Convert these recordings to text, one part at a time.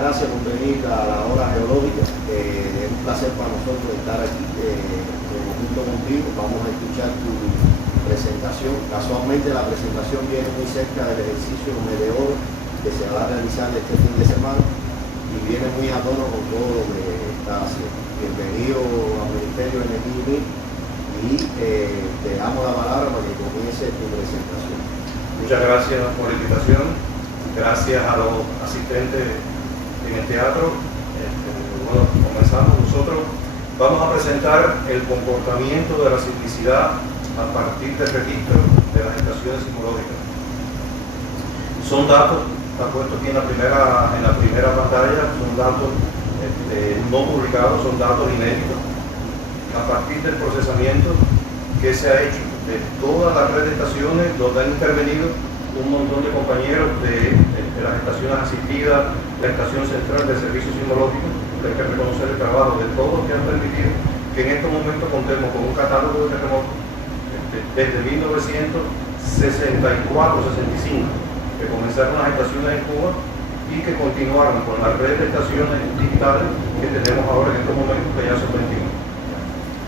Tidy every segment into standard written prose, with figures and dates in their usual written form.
gracias por venir a la hora geológica. Es un placer para nosotros estar aquí junto contigo. Vamos a escuchar tu presentación. Casualmente la presentación viene muy cerca del ejercicio Meteoro que se va a realizar este fin de semana y viene muy a tono con todo lo que está haciendo. Bienvenido al Ministerio de Energía y te damos la palabra para que comience tu presentación. Muchas gracias por la invitación. Gracias a los asistentes en el teatro. Bueno, comenzamos. Nosotros vamos a presentar el comportamiento de la sismicidad a partir del registro de las estaciones sismológicas. Son datos, está puesto aquí en la primera pantalla, son datos no publicados, son datos inéditos. A partir del procesamiento que se ha hecho de toda la red de estaciones donde han intervenido un montón de compañeros de las estaciones asistidas, la estación central del servicio sismológico. Hay que reconocer el trabajo de todos los que han permitido que en estos momentos contemos con un catálogo de terremotos desde 1964-65 que comenzaron las estaciones en Cuba y que continuaron con la red de estaciones digitales que tenemos ahora en estos momentos, que ya son 21.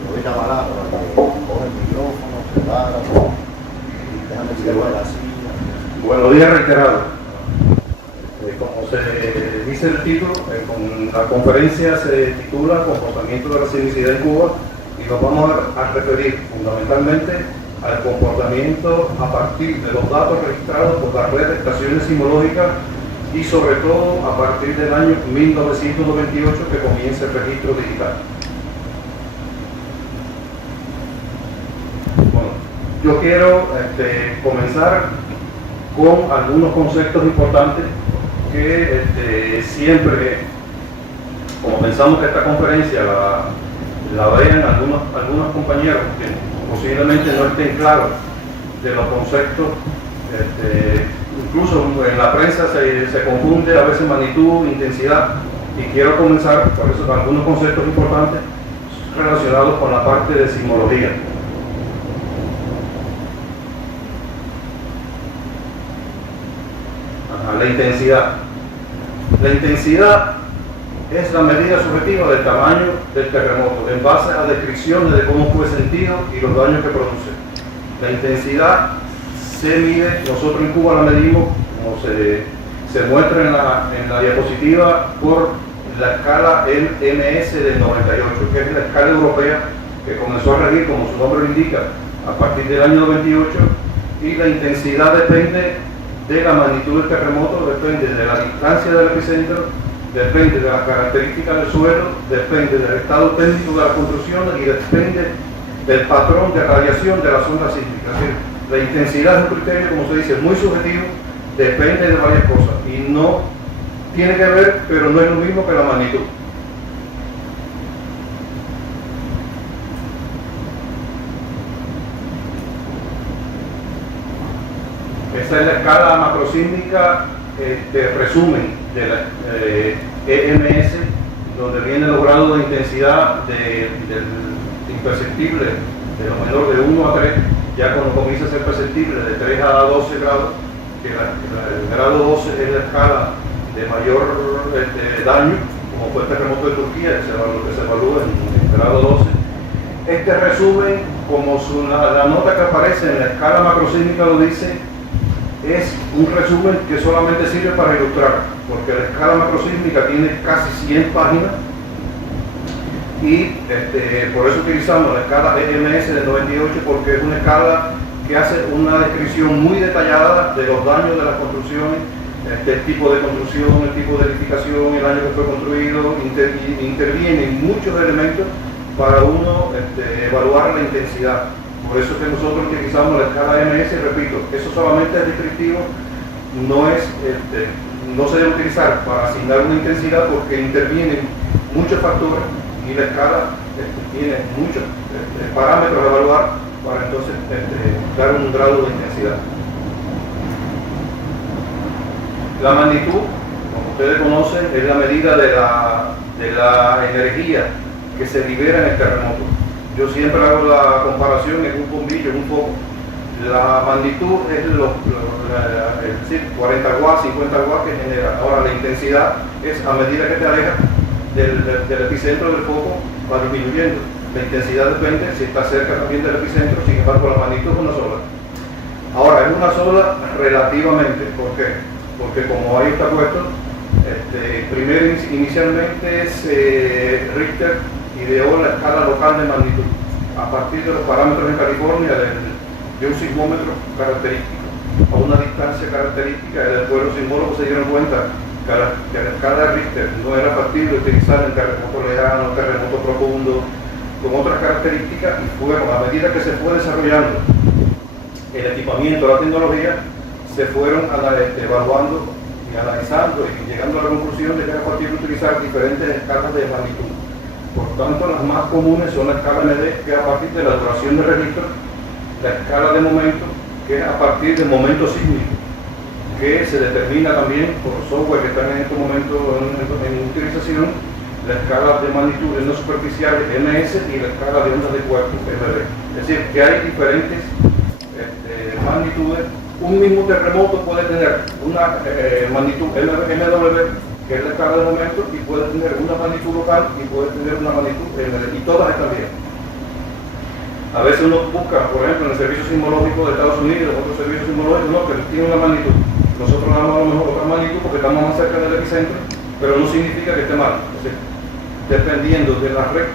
Voy a avalar para que coge el micrófono, se para, déjame llevar la silla. Buenos días reiterados. Como se dice el título, la conferencia se titula Comportamiento de la sismicidad en Cuba y nos vamos a referir fundamentalmente al comportamiento a partir de los datos registrados por la red de estaciones sismológicas y sobre todo a partir del año 1998 que comienza el registro digital. Bueno, yo quiero comenzar con algunos conceptos importantes que siempre, como pensamos que esta conferencia la vean algunos compañeros que posiblemente no estén claros de los conceptos, incluso en la prensa se confunde a veces magnitud, intensidad, y quiero comenzar por eso con algunos conceptos importantes relacionados con la parte de sismología. La intensidad. La intensidad es la medida subjetiva del tamaño del terremoto en base a descripciones de cómo fue sentido y los daños que produce. La intensidad se mide, nosotros en Cuba la medimos, como se muestra en la diapositiva, por la escala MS del 98, que es la escala europea que comenzó a regir, como su nombre lo indica, a partir del año 98, y la intensidad depende de la magnitud del terremoto, depende de la distancia del epicentro, depende de las características del suelo, depende del estado técnico de la construcción y depende del patrón de radiación de la zona sísmica. Es decir, la intensidad es un criterio, como se dice, muy subjetivo, depende de varias cosas y no tiene que ver, pero no es lo mismo que la magnitud. Esta es la escala macrosísmica resumen de la EMS, donde vienen los grados de intensidad del imperceptible, de lo menor de 1 a 3, ya cuando comienza a ser perceptible de 3 a 12 grados, que el grado 12 es la escala de mayor daño, como fue el terremoto de Turquía, que se evalúa en grado 12. Este resumen, como la nota que aparece en la escala macrosísmica lo dice, es un resumen que solamente sirve para ilustrar, porque la escala macrosísmica tiene casi 100 páginas y por eso utilizamos la escala EMS del 98, porque es una escala que hace una descripción muy detallada de los daños de las construcciones, el tipo de construcción, el tipo de edificación, el año que fue construido, intervienen muchos elementos para uno evaluar la intensidad. Por eso es que nosotros utilizamos la escala EMS, repito, eso solamente es descriptivo, no se debe utilizar para asignar una intensidad porque intervienen muchos factores y la escala tiene muchos parámetros a evaluar para entonces dar un grado de intensidad. La magnitud, como ustedes conocen, es la medida de la energía que se libera en el terremoto. Yo siempre hago la comparación en un bombillo, en un foco. La magnitud es decir, 40 watts, 50 watts que genera. Ahora la intensidad es a medida que te alejas del epicentro del foco, va disminuyendo. La intensidad depende si está cerca también del epicentro, sin embargo la magnitud es una sola. Ahora, es una sola relativamente. ¿Por qué? Porque como ahí está puesto, primero inicialmente Richter ideó la escala local de magnitud a partir de los parámetros en California de un sismómetro característico a una distancia característica, y después los sismólogos se dieron cuenta que la escala de Richter no era factible utilizar en terremoto lejano, terremoto profundo, con otras características, y fueron, a medida que se fue desarrollando el equipamiento, la tecnología, se fueron evaluando y analizando y llegando a la conclusión de que era factible utilizar diferentes escalas de magnitud. Por tanto, las más comunes son la escala MD, que es a partir de la duración de registro, la escala de momento, que es a partir del momento sísmico, que se determina también por software que están en este momento en utilización, la escala de magnitudes no superficiales MS y la escala de ondas de cuerpo MB. Es decir, que hay diferentes magnitudes. Un mismo terremoto puede tener una magnitud MW, que es la escala de momento, y puede tener una magnitud local y puede tener una magnitud MD, y todas están bien. A veces uno busca, por ejemplo, en el Servicio Sismológico de Estados Unidos, otros servicios sismológicos, no, que tiene una magnitud. Nosotros damos a lo mejor otra magnitud porque estamos más cerca del epicentro, pero no significa que esté mal. O sea, dependiendo de la red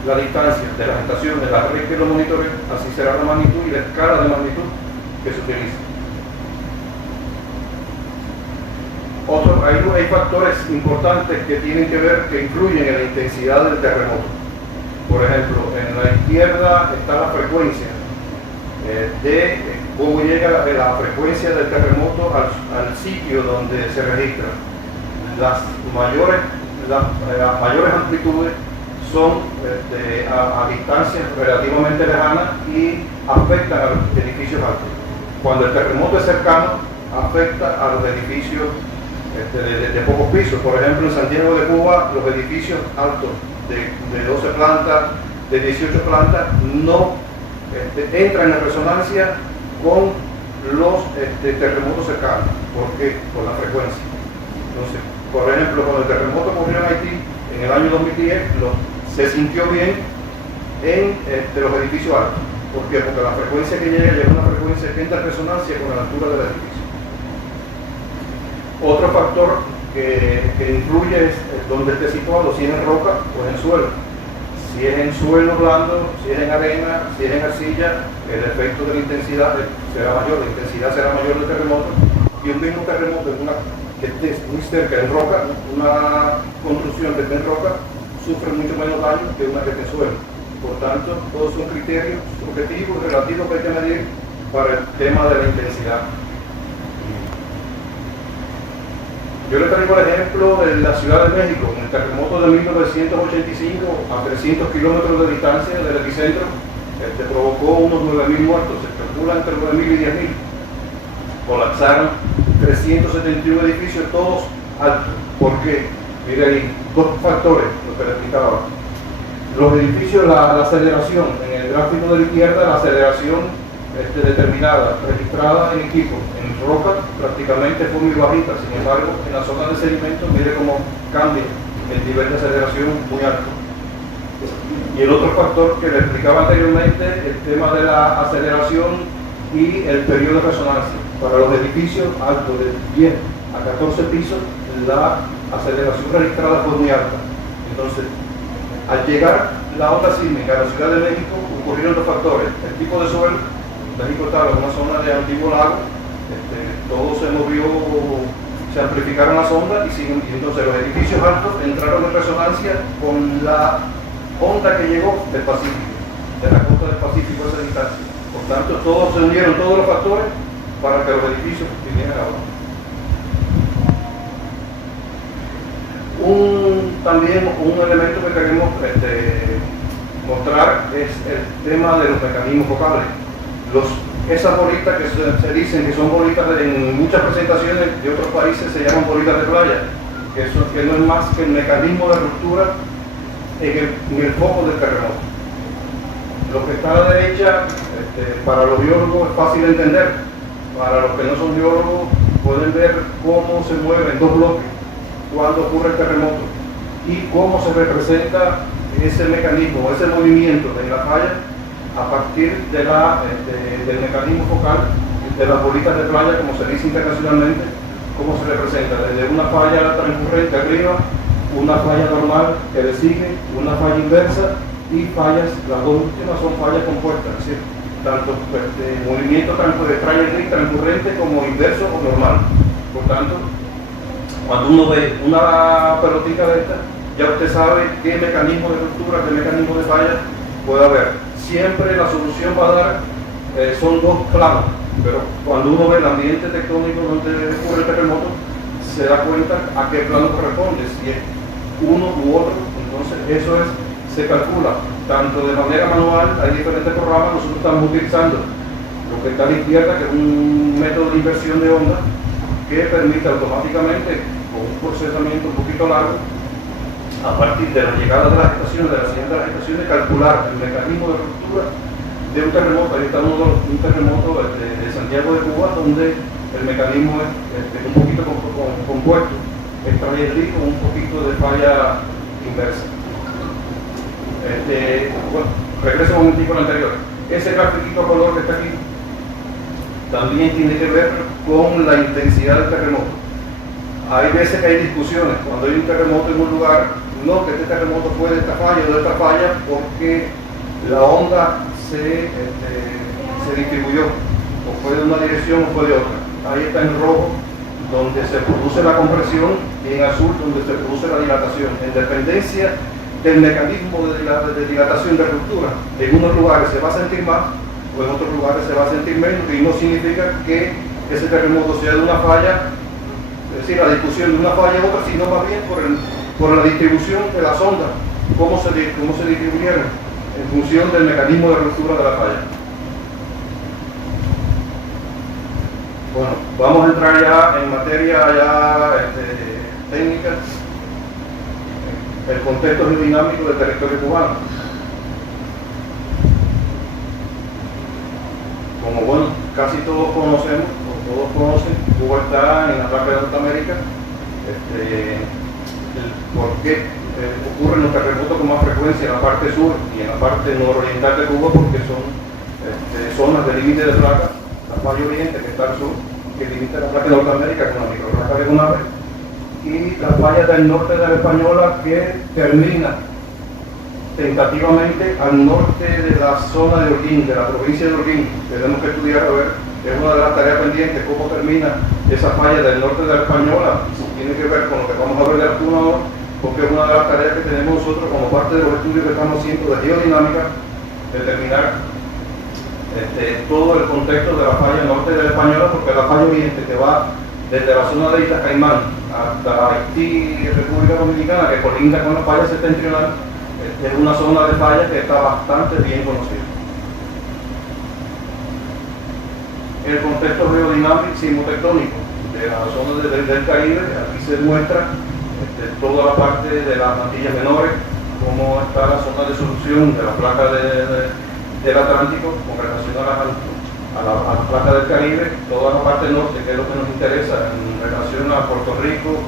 la distancia de las estaciones, la red que lo monitorea, así será la magnitud y la escala de magnitud que se utiliza. Hay factores importantes que tienen que ver, que influyen en la intensidad del terremoto. Por ejemplo, en la izquierda está la frecuencia de cómo llega la frecuencia del terremoto al sitio donde se registra. Las mayores amplitudes son a distancias relativamente lejanas y afectan a los edificios altos. Cuando el terremoto es cercano, afecta a los edificios de pocos pisos. Por ejemplo, en Santiago de Cuba, los edificios altos de 12 plantas, de 18 plantas, no entran en resonancia con los terremotos cercanos. ¿Por qué? Por la frecuencia. Entonces, por ejemplo, cuando el terremoto ocurrió en Haití, en el año 2010, se sintió bien en los edificios altos. ¿Por qué? Porque la frecuencia que llega es una frecuencia que entra en resonancia con la altura del edificio. Otro factor que influye es donde esté situado, si es en roca o es en suelo. Si es en suelo blando, si es en arena, si es en arcilla, el efecto de la intensidad será mayor, la intensidad será mayor del terremoto, y un mismo terremoto que esté muy cerca en roca, una construcción que esté en roca, sufre mucho menos daño que una que esté en suelo. Por tanto, todos son criterios subjetivos, relativos que hay que medir para el tema de la intensidad. Yo le traigo el ejemplo de la Ciudad de México, en el terremoto de 1985, a 300 kilómetros de distancia del epicentro, provocó unos 9.000 muertos, se calcula entre 9.000 y 10.000. Colapsaron 371 edificios, todos altos. ¿Por qué? Mire ahí, dos factores, lo que le explicaba. Los edificios, la aceleración, en el gráfico de la izquierda, la aceleración determinada, registrada en equipo, en roca prácticamente fue muy bajita, sin embargo en la zona de sedimento mire cómo cambia el nivel de aceleración muy alto. Y el otro factor que le explicaba anteriormente, el tema de la aceleración y el periodo de resonancia. Para los edificios altos de 10 a 14 pisos, la aceleración registrada fue muy alta. Entonces, al llegar la onda sísmica a la Ciudad de México, ocurrieron dos factores: el tipo de suelo. México estaba en una zona de antiguo lago, todo se movió, se amplificaron las ondas y entonces los edificios altos entraron en resonancia con la onda que llegó del Pacífico, de la costa del Pacífico a esa distancia. Por tanto, todos se unieron, todos los factores para que los edificios vinieran abajo. También un elemento que queremos mostrar es el tema de los mecanismos focales. Esas bolitas que se dicen que son bolitas en muchas presentaciones de otros países se llaman bolitas de playa, que no es más que el mecanismo de ruptura en el foco del terremoto. Lo que está a la derecha, para los biólogos es fácil de entender. Para los que no son biólogos, pueden ver cómo se mueven dos bloques cuando ocurre el terremoto y cómo se representa ese mecanismo, ese movimiento de la falla a partir de del mecanismo focal de las bolitas de playa, como se dice internacionalmente, cómo se representa desde una falla transcurrente arriba, una falla normal que le sigue, una falla inversa y fallas, las dos últimas son fallas compuestas, es decir, tanto movimiento transcurrente como inverso o normal. Por tanto, cuando uno ve una pelotita de esta, ya usted sabe qué mecanismo de ruptura, qué mecanismo de falla puede haber. Siempre la solución va a dar, son dos planos, pero cuando uno ve el ambiente tectónico donde ocurre el terremoto, se da cuenta a qué plano corresponde, si es uno u otro. Entonces eso se calcula tanto de manera manual, hay diferentes programas, nosotros estamos utilizando lo que está a la izquierda, que es un método de inversión de onda que permite automáticamente, con un procesamiento un poquito largo, a partir de la llegada de las estaciones, de la siguiente de las estaciones, calcular el mecanismo de ruptura de un terremoto. Ahí está un terremoto de Santiago de Cuba, donde el mecanismo es un poquito compuesto, extrae el con un poquito de falla inversa. Bueno, regreso un momentico al anterior. Ese grafiquito a color que está aquí también tiene que ver con la intensidad del terremoto. Hay veces que hay discusiones cuando hay un terremoto en un lugar, no que este terremoto fue de esta falla o de otra falla, porque la onda se distribuyó, o fue de una dirección o fue de otra. Ahí está en rojo donde se produce la compresión y en azul donde se produce la dilatación, en dependencia del mecanismo de dilatación de ruptura. En unos lugares se va a sentir más o en otros lugares se va a sentir menos, y no significa que ese terremoto sea de una falla, es decir, la discusión de una falla a otra, sino más bien por la distribución de las ondas, cómo se distribuyeron en función del mecanismo de ruptura de la falla. Bueno, vamos a entrar ya en materia técnica, el contexto geodinámico del territorio cubano. Como bueno, casi todos conocemos, o todos conocen, Cuba está en la placa de Norteamérica. ¿Por qué ocurren los terremotos con más frecuencia en la parte sur y en la parte nororiental de Cuba? Porque son zonas de límite de placa. La falla oriente, que está al sur, que limita la placa de Norteamérica con la microplaca de Gunave, y la falla del norte de la Española, que termina tentativamente al norte de la zona de Holguín, de la provincia de Holguín. Tenemos que estudiar a ver, es una de las tareas pendientes, cómo termina esa falla del norte de la Española. Tiene que ver con lo que vamos a ver de Arturo ahora, porque es una de las tareas que tenemos nosotros como parte de los estudios que estamos haciendo de geodinámica, determinar todo el contexto de la falla norte de la Española, porque la falla oriente, que va desde la zona de Islas Caimán hasta Haití y República Dominicana, que colinda con la falla septentrional, es una zona de falla que está bastante bien conocida. El contexto geodinámico sismotectónico de la zona del Caribe, aquí se muestra toda la parte de las Antillas Menores, cómo está la zona de solución de la placa del Atlántico con relación a la placa del Caribe, toda la parte norte, que es lo que nos interesa en relación a Puerto Rico,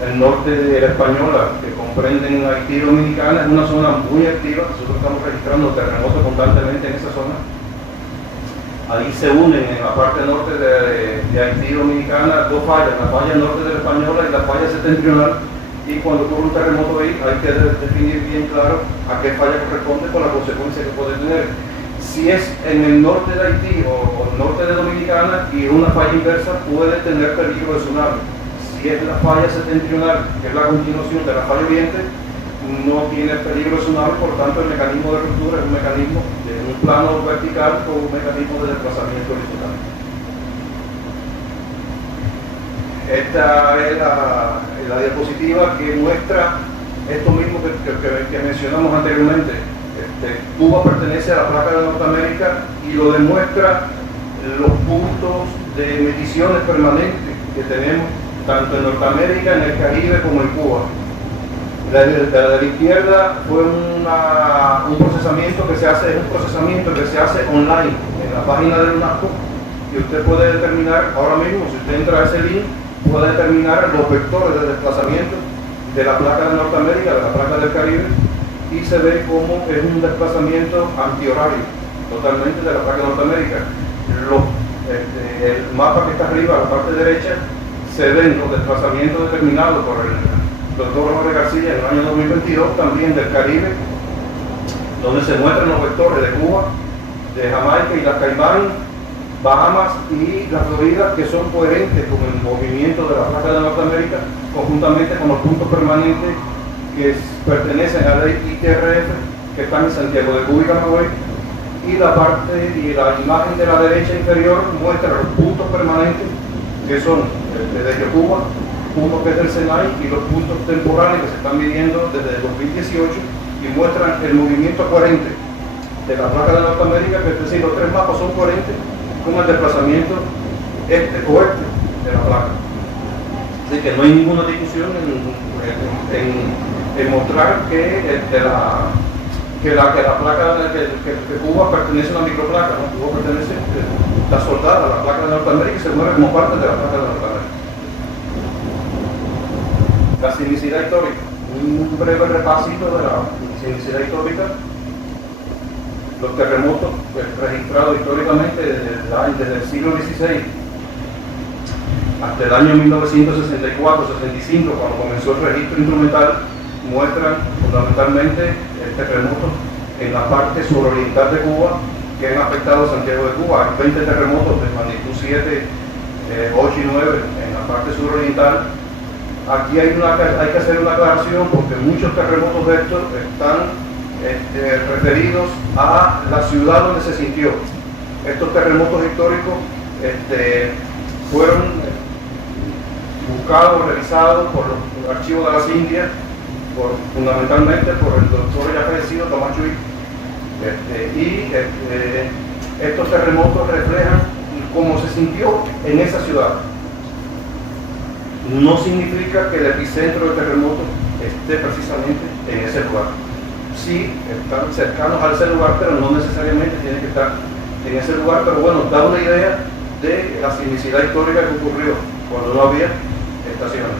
el norte de la Española, que comprenden Haití y Dominicana. Es una zona muy activa, nosotros estamos registrando terremotos constantemente en esa zona. Ahí se unen en la parte norte de Haití y Dominicana dos fallas, la falla norte de la Española y la falla septentrional, y cuando ocurre un terremoto ahí hay que definir bien claro a qué falla corresponde con la consecuencia que puede tener. Si es en el norte de Haití o el norte de Dominicana y una falla inversa, puede tener peligro de tsunami. Si es la falla septentrional, que es la continuación de la falla oriente, no tiene peligro de tsunami, por tanto el mecanismo de ruptura es un mecanismo de un plano vertical con un mecanismo de desplazamiento horizontal. Esta es la diapositiva que muestra esto mismo que mencionamos anteriormente. Cuba pertenece a la placa de Norteamérica y lo demuestra los puntos de mediciones permanentes que tenemos tanto en Norteamérica, en el Caribe como en Cuba. La de la izquierda fue un procesamiento procesamiento que se hace es un procesamiento que se hace online en la página del UNASCO, y usted puede determinar ahora mismo, si usted entra a ese link, puede determinar los vectores de desplazamiento de la placa de Norteamérica, de la placa del Caribe, y se ve cómo es un desplazamiento antihorario totalmente de la placa de Norteamérica. El mapa que está arriba, la parte derecha, se ven los desplazamientos determinados por el doctor Jorge García en el año 2022, también del Caribe, donde se muestran los vectores de Cuba, de Jamaica y las Caimán, Bahamas y la Florida, que son coherentes con el movimiento de la placa de Norteamérica, conjuntamente con los puntos permanentes que pertenecen a la ITRF, que están en Santiago de Cuba y Camagüey, y la imagen de la derecha inferior muestra los puntos permanentes, que son desde Cuba, uno que es del SENAI, y los puntos temporales que se están midiendo desde el 2018, y muestran el movimiento coherente de la placa de Norteamérica, que es decir, los tres mapas son coherentes con el desplazamiento este-oeste de la placa. Así que no hay ninguna discusión en mostrar que la placa que Cuba pertenece a una microplaca, ¿no? Cuba pertenece, está soldada a la placa de Norteamérica y se mueve como parte de la placa de Norteamérica. La sismicidad histórica, un breve repasito de la sismicidad histórica. Los terremotos registrados históricamente desde el siglo XVI hasta el año 1964-65, cuando comenzó el registro instrumental, muestran fundamentalmente terremotos en la parte suroriental de Cuba que han afectado a Santiago de Cuba. Hay 20 terremotos de magnitud 7, 8 y 9 en la parte suroriental. Aquí hay que hacer una aclaración, porque muchos terremotos de estos están referidos a la ciudad donde se sintió. Estos terremotos históricos fueron buscados, revisados por los archivos de las Indias, fundamentalmente por el doctor ya fallecido Tomás Chuy, estos terremotos reflejan cómo se sintió en esa ciudad. No significa que el epicentro del terremoto esté precisamente en ese lugar. Sí, están cercanos a ese lugar, pero no necesariamente tienen que estar en ese lugar. Pero bueno, da una idea de la sismicidad histórica que ocurrió cuando no había estaciones.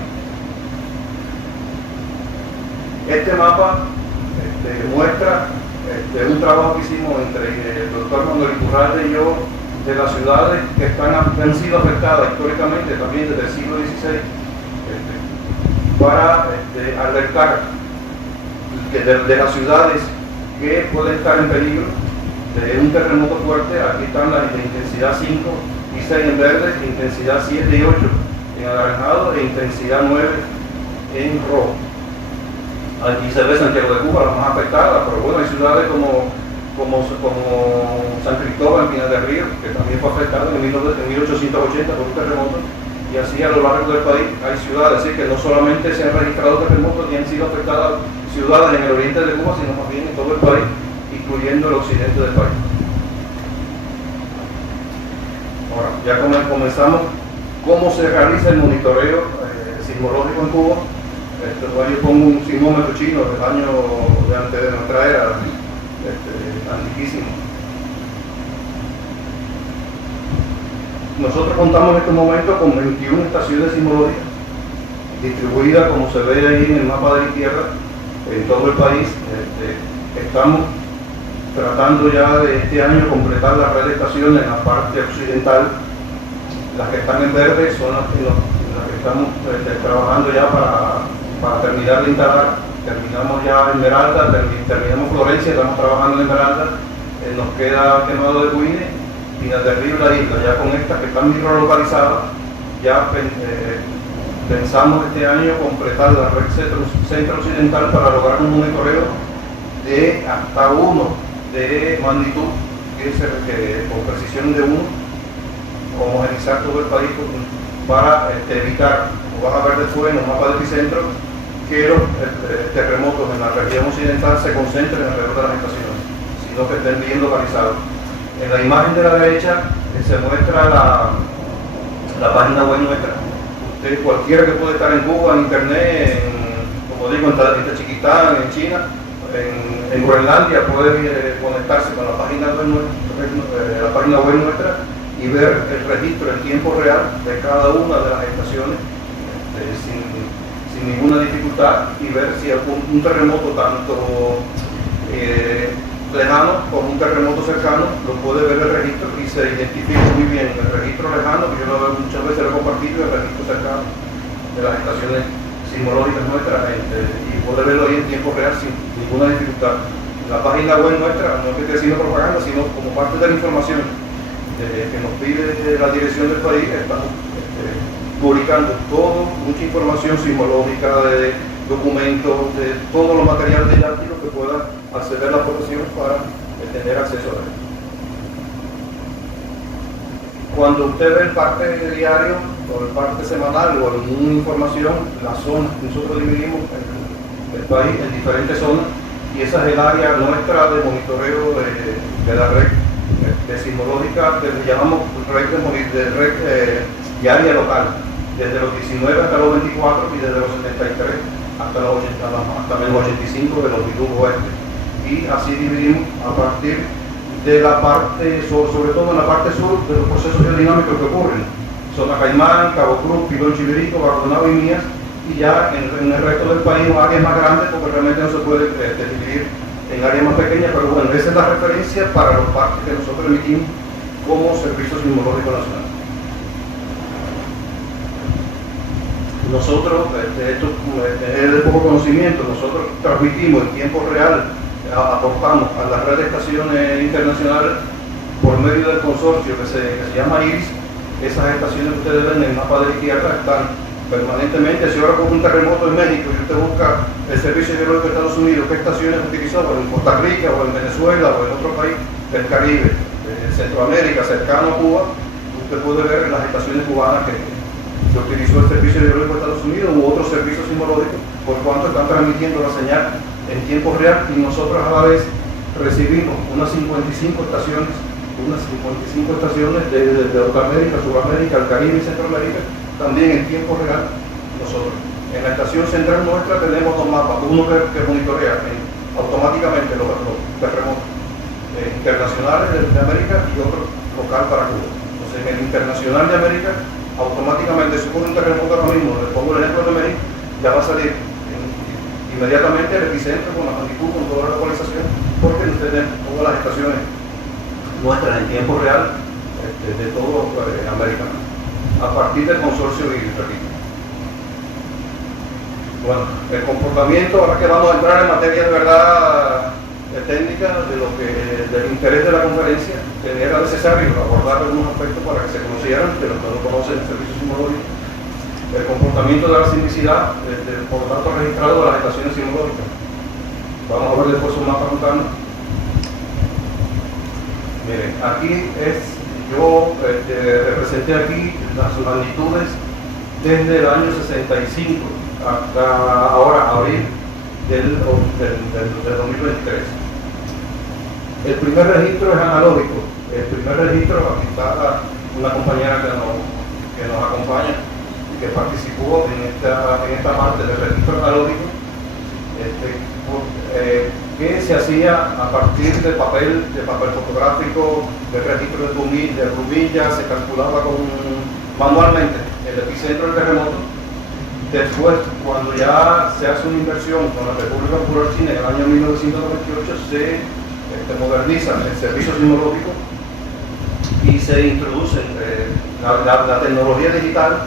Este mapa muestra un trabajo que hicimos entre el doctor Manuel Iturralde y yo, de las ciudades que han sido afectadas históricamente también desde el siglo XVI, para alertar de las ciudades que pueden estar en peligro de un terremoto fuerte. Aquí están las de intensidad 5 y 6 en verde, intensidad 7 y 8 en anaranjado e intensidad 9 en rojo. Aquí se ve Santiago de Cuba, la más afectada, pero bueno, hay ciudades como San Cristóbal en Pinar del Río, que también fue afectada en 1880 por un terremoto, y así a lo largo del país hay ciudades, así que no solamente se han registrado terremotos y han sido afectadas ciudades en el oriente de Cuba, sino más bien en todo el país, incluyendo el occidente del país. Ahora, ya comenzamos cómo se realiza el monitoreo sismológico en Cuba. Yo pongo un sismómetro chino del año de antes de nuestra era, antiquísimo. Nosotros contamos en este momento con 21 estaciones sismológicas distribuidas, como se ve ahí en el mapa de la tierra, en todo el país. Estamos tratando ya de este año completar la red de estaciones en la parte occidental. Las que están en verde son las que estamos trabajando ya para terminar de instalar. Terminamos ya Esmeralda, terminamos Florencia, estamos trabajando en Esmeralda, nos queda Quemado de Guine, Pinar del Río y La Isla. Ya con estas que están microlocalizadas, ya pensamos este año completar la red centro-occidental para lograr un monitoreo de hasta 1 de magnitud, con precisión de 1, homogeneizar todo el país para evitar, como van a ver después en los mapas de epicentro, que los terremotos en la región occidental se concentren alrededor de las estaciones, sino que estén bien localizados. En la imagen de la derecha se muestra la página web nuestra. Usted, cualquiera que puede estar en Cuba, en internet, como digo, en Tachiquistán, en China, en Groenlandia puede conectarse con la página web nuestra y ver el registro en tiempo real de cada una de las estaciones sin ninguna dificultad, y ver si un terremoto tanto lejano como un terremoto cercano lo puede ver el registro y se identifica muy bien el registro lejano, que yo muchas veces lo he compartido, el registro cercano de las estaciones sismológicas nuestras, y puede verlo ahí en tiempo real sin ninguna dificultad. La página web nuestra, no es que esté haciendo propaganda, sino como parte de la información que nos pide la dirección del país, estamos publicando mucha información sismológica, de documentos, de todos los materiales didácticos que pueda acceder a la población para tener acceso a él. Cuando usted ve el parte diario o el parte semanal o alguna información, la zona, nosotros dividimos el país en diferentes zonas, y esa es el área nuestra de monitoreo de la red sismológica, que le llamamos red de área local, desde los 19 hasta los 24 y desde los 73 hasta los 85 de los Bilugos oeste. Y así dividimos a partir de la parte, sobre todo en la parte sur, de los procesos geodinámicos que ocurren. Zona Caimán, Cabo Cruz, Pilón Chivirico, Bardonado y Mías, y ya en el resto del país áreas más grandes, porque realmente no se puede dividir en áreas más pequeñas, pero bueno, esa es la referencia para los partes que nosotros emitimos como Servicio Sismológico Nacional. Nosotros, esto es de poco conocimiento, nosotros transmitimos en tiempo real, aportamos a la red de estaciones internacionales por medio del consorcio que se llama IRIS. Esas estaciones que ustedes ven en el mapa de la izquierda están permanentemente. Si ahora con un terremoto en México y usted busca el Servicio Geológico de Estados Unidos, ¿qué estaciones utilizó? Bueno, en Costa Rica o en Venezuela o en otro país del Caribe, Centroamérica, cercano a Cuba, usted puede ver las estaciones cubanas que utilizó el Servicio Geológico de Estados Unidos u otros servicios sismológicos, por cuanto están transmitiendo la señal en tiempo real, y nosotros a la vez recibimos unas 55 estaciones de Norteamérica, Sudamérica, el Caribe y Centroamérica, también en tiempo real. Nosotros en la estación central nuestra tenemos dos mapas, uno que monitorea automáticamente los terremotos internacionales de América y otro local para Cuba. Entonces en el internacional de América, automáticamente, si ocurre un terremoto ahora mismo, les pongo el ejemplo de México, ya va a salir inmediatamente el epicentro con la magnitud, con toda la localización, porque tenemos todas las estaciones nuestras en tiempo real de todo América, a partir del consorcio y repito. Bueno, el comportamiento, ahora que vamos a entrar en materia de verdad técnica, del interés de la conferencia, que era necesario abordar algunos aspectos para que se conocieran, de los que no conocen el servicio sismológico, el comportamiento de la sismicidad, por lo tanto registrado de las estaciones sismológicas. Vamos a ver después un mapa contando. Miren, aquí yo representé aquí las magnitudes desde el año 65 hasta ahora, abril del 2023. El primer registro es analógico. El primer registro, aquí está una compañera que nos acompaña y que participó en esta parte del registro analógico, que se hacía a partir de papel fotográfico, del registro de rumilla, se calculaba manualmente el epicentro del terremoto. Después, cuando ya se hace una inversión con la República Popular China en el año 1998, se moderniza el servicio sismológico y se introduce la tecnología digital,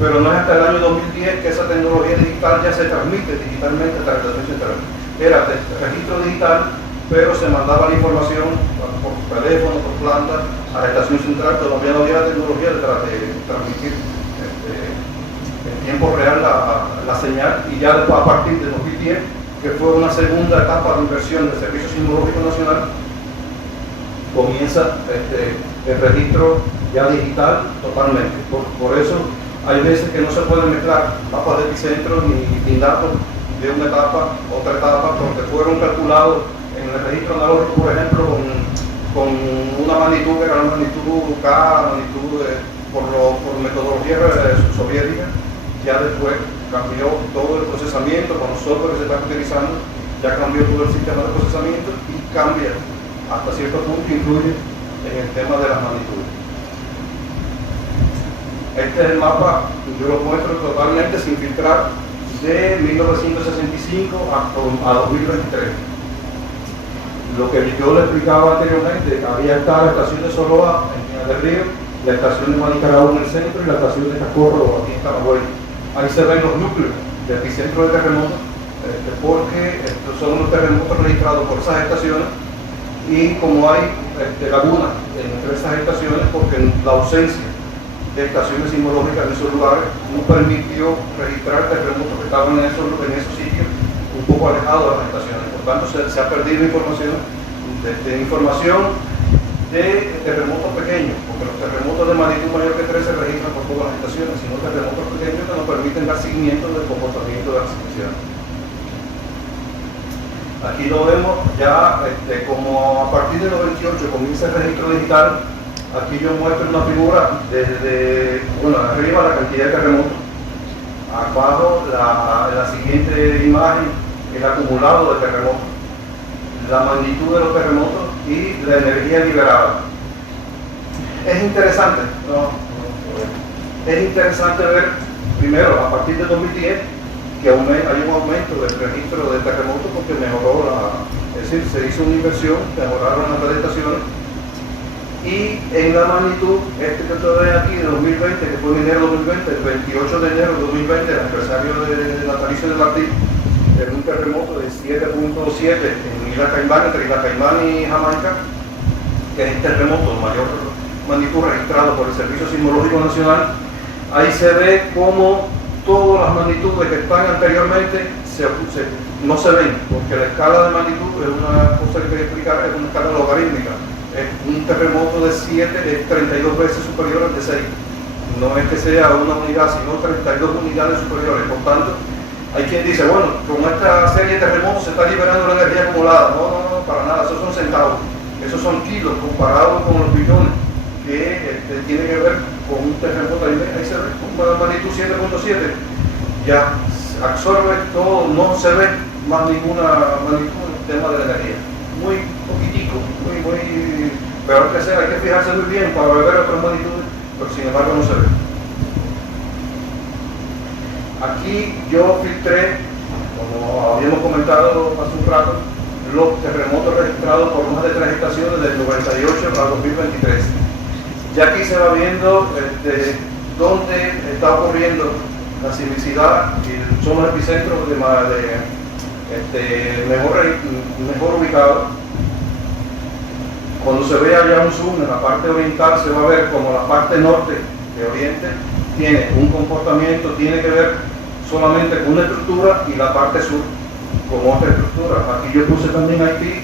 pero no es hasta el año 2010 que esa tecnología digital ya se transmite digitalmente a la estación central. Era registro digital, pero se mandaba la información por teléfono, por planta, a la estación central. Todavía no había la tecnología de transmitir en tiempo real la señal, y ya después, a partir de 2010, que fue una segunda etapa de inversión del Servicio Sismológico Nacional, comienza el registro ya digital totalmente. Por eso hay veces que no se pueden mezclar mapas de epicentro ni datos de una etapa, otra etapa, porque fueron calculados en el registro analógico, por ejemplo, con una magnitud que era la magnitud K, magnitud por metodología soviética. Ya después cambió todo el procesamiento con los software que se están utilizando, ya cambió todo el sistema de procesamiento y cambia, hasta cierto punto influye en el tema de las magnitudes. Este es el mapa, yo lo muestro totalmente sin filtrar, de 1965 a 2023. Lo que yo le explicaba anteriormente, había estado la estación de Soroa en Pinar del Río, la estación de Manicarao en el centro y la estación de Cacorro aquí en Camagüey. Ahí se ven los núcleos del epicentro de terremotos, porque estos son los terremotos registrados por esas estaciones, y como hay lagunas entre esas estaciones, porque la ausencia de estaciones sismológicas en esos lugares no permitió registrar terremotos que estaban en esos sitios un poco alejados de las estaciones. Por tanto, se ha perdido información de terremotos pequeños, porque los terremotos de magnitud mayor que 3 se registran por todas las estaciones, sino terremotos pequeños que nos permiten dar seguimiento del comportamiento de las estaciones. Aquí lo vemos ya, como a partir del 98 comienza el registro digital. Aquí yo muestro una figura desde, arriba la cantidad de terremotos, abajo la siguiente imagen, el acumulado de terremotos, la magnitud de los terremotos y la energía liberada. Es interesante, es interesante ver, primero, a partir de 2010, que hay un aumento del registro de terremotos porque mejoró es decir, se hizo una inversión, mejoraron las presentaciones. Y en la magnitud, que ustedes ven aquí de 2020, que fue en enero de 2020, el 28 de enero de 2020, el aniversario de natalicio de Martí, era un terremoto de 7.7 en Isla Caimán, entre Isla Caimán y Jamaica, que es el terremoto de mayor magnitud registrado por el Servicio Sismológico Nacional. Ahí se ve cómo todas las magnitudes que están anteriormente no se ven, porque la escala de magnitud es una cosa que hay que explicar, es una escala logarítmica. Un terremoto de 7 es 32 veces superior al de 6. No es que sea una unidad, sino 32 unidades superiores. Por tanto, hay quien dice, bueno, con esta serie de terremotos se está liberando la energía acumulada. No, para nada, esos son centavos. Esos son kilos comparados con los billones que tiene que ver con un terremoto. Ahí se ve, con una magnitud 7.7. Ya absorbe todo, no se ve más ninguna magnitud en el tema de la energía. Muy poquitico, pero hay que fijarse muy bien para ver otras magnitudes, pero sin embargo no se ve. Aquí yo filtré, como habíamos comentado hace un rato, los terremotos registrados por más de 3 estaciones del 98 al 2023. Ya aquí se va viendo dónde está ocurriendo la sismicidad y son los epicentros mejor ubicados. Cuando se ve allá un zoom en la parte oriental, se va a ver como la parte norte de Oriente tiene un comportamiento, tiene que ver solamente con una estructura, y la parte sur con otra estructura. Aquí yo puse también Haití.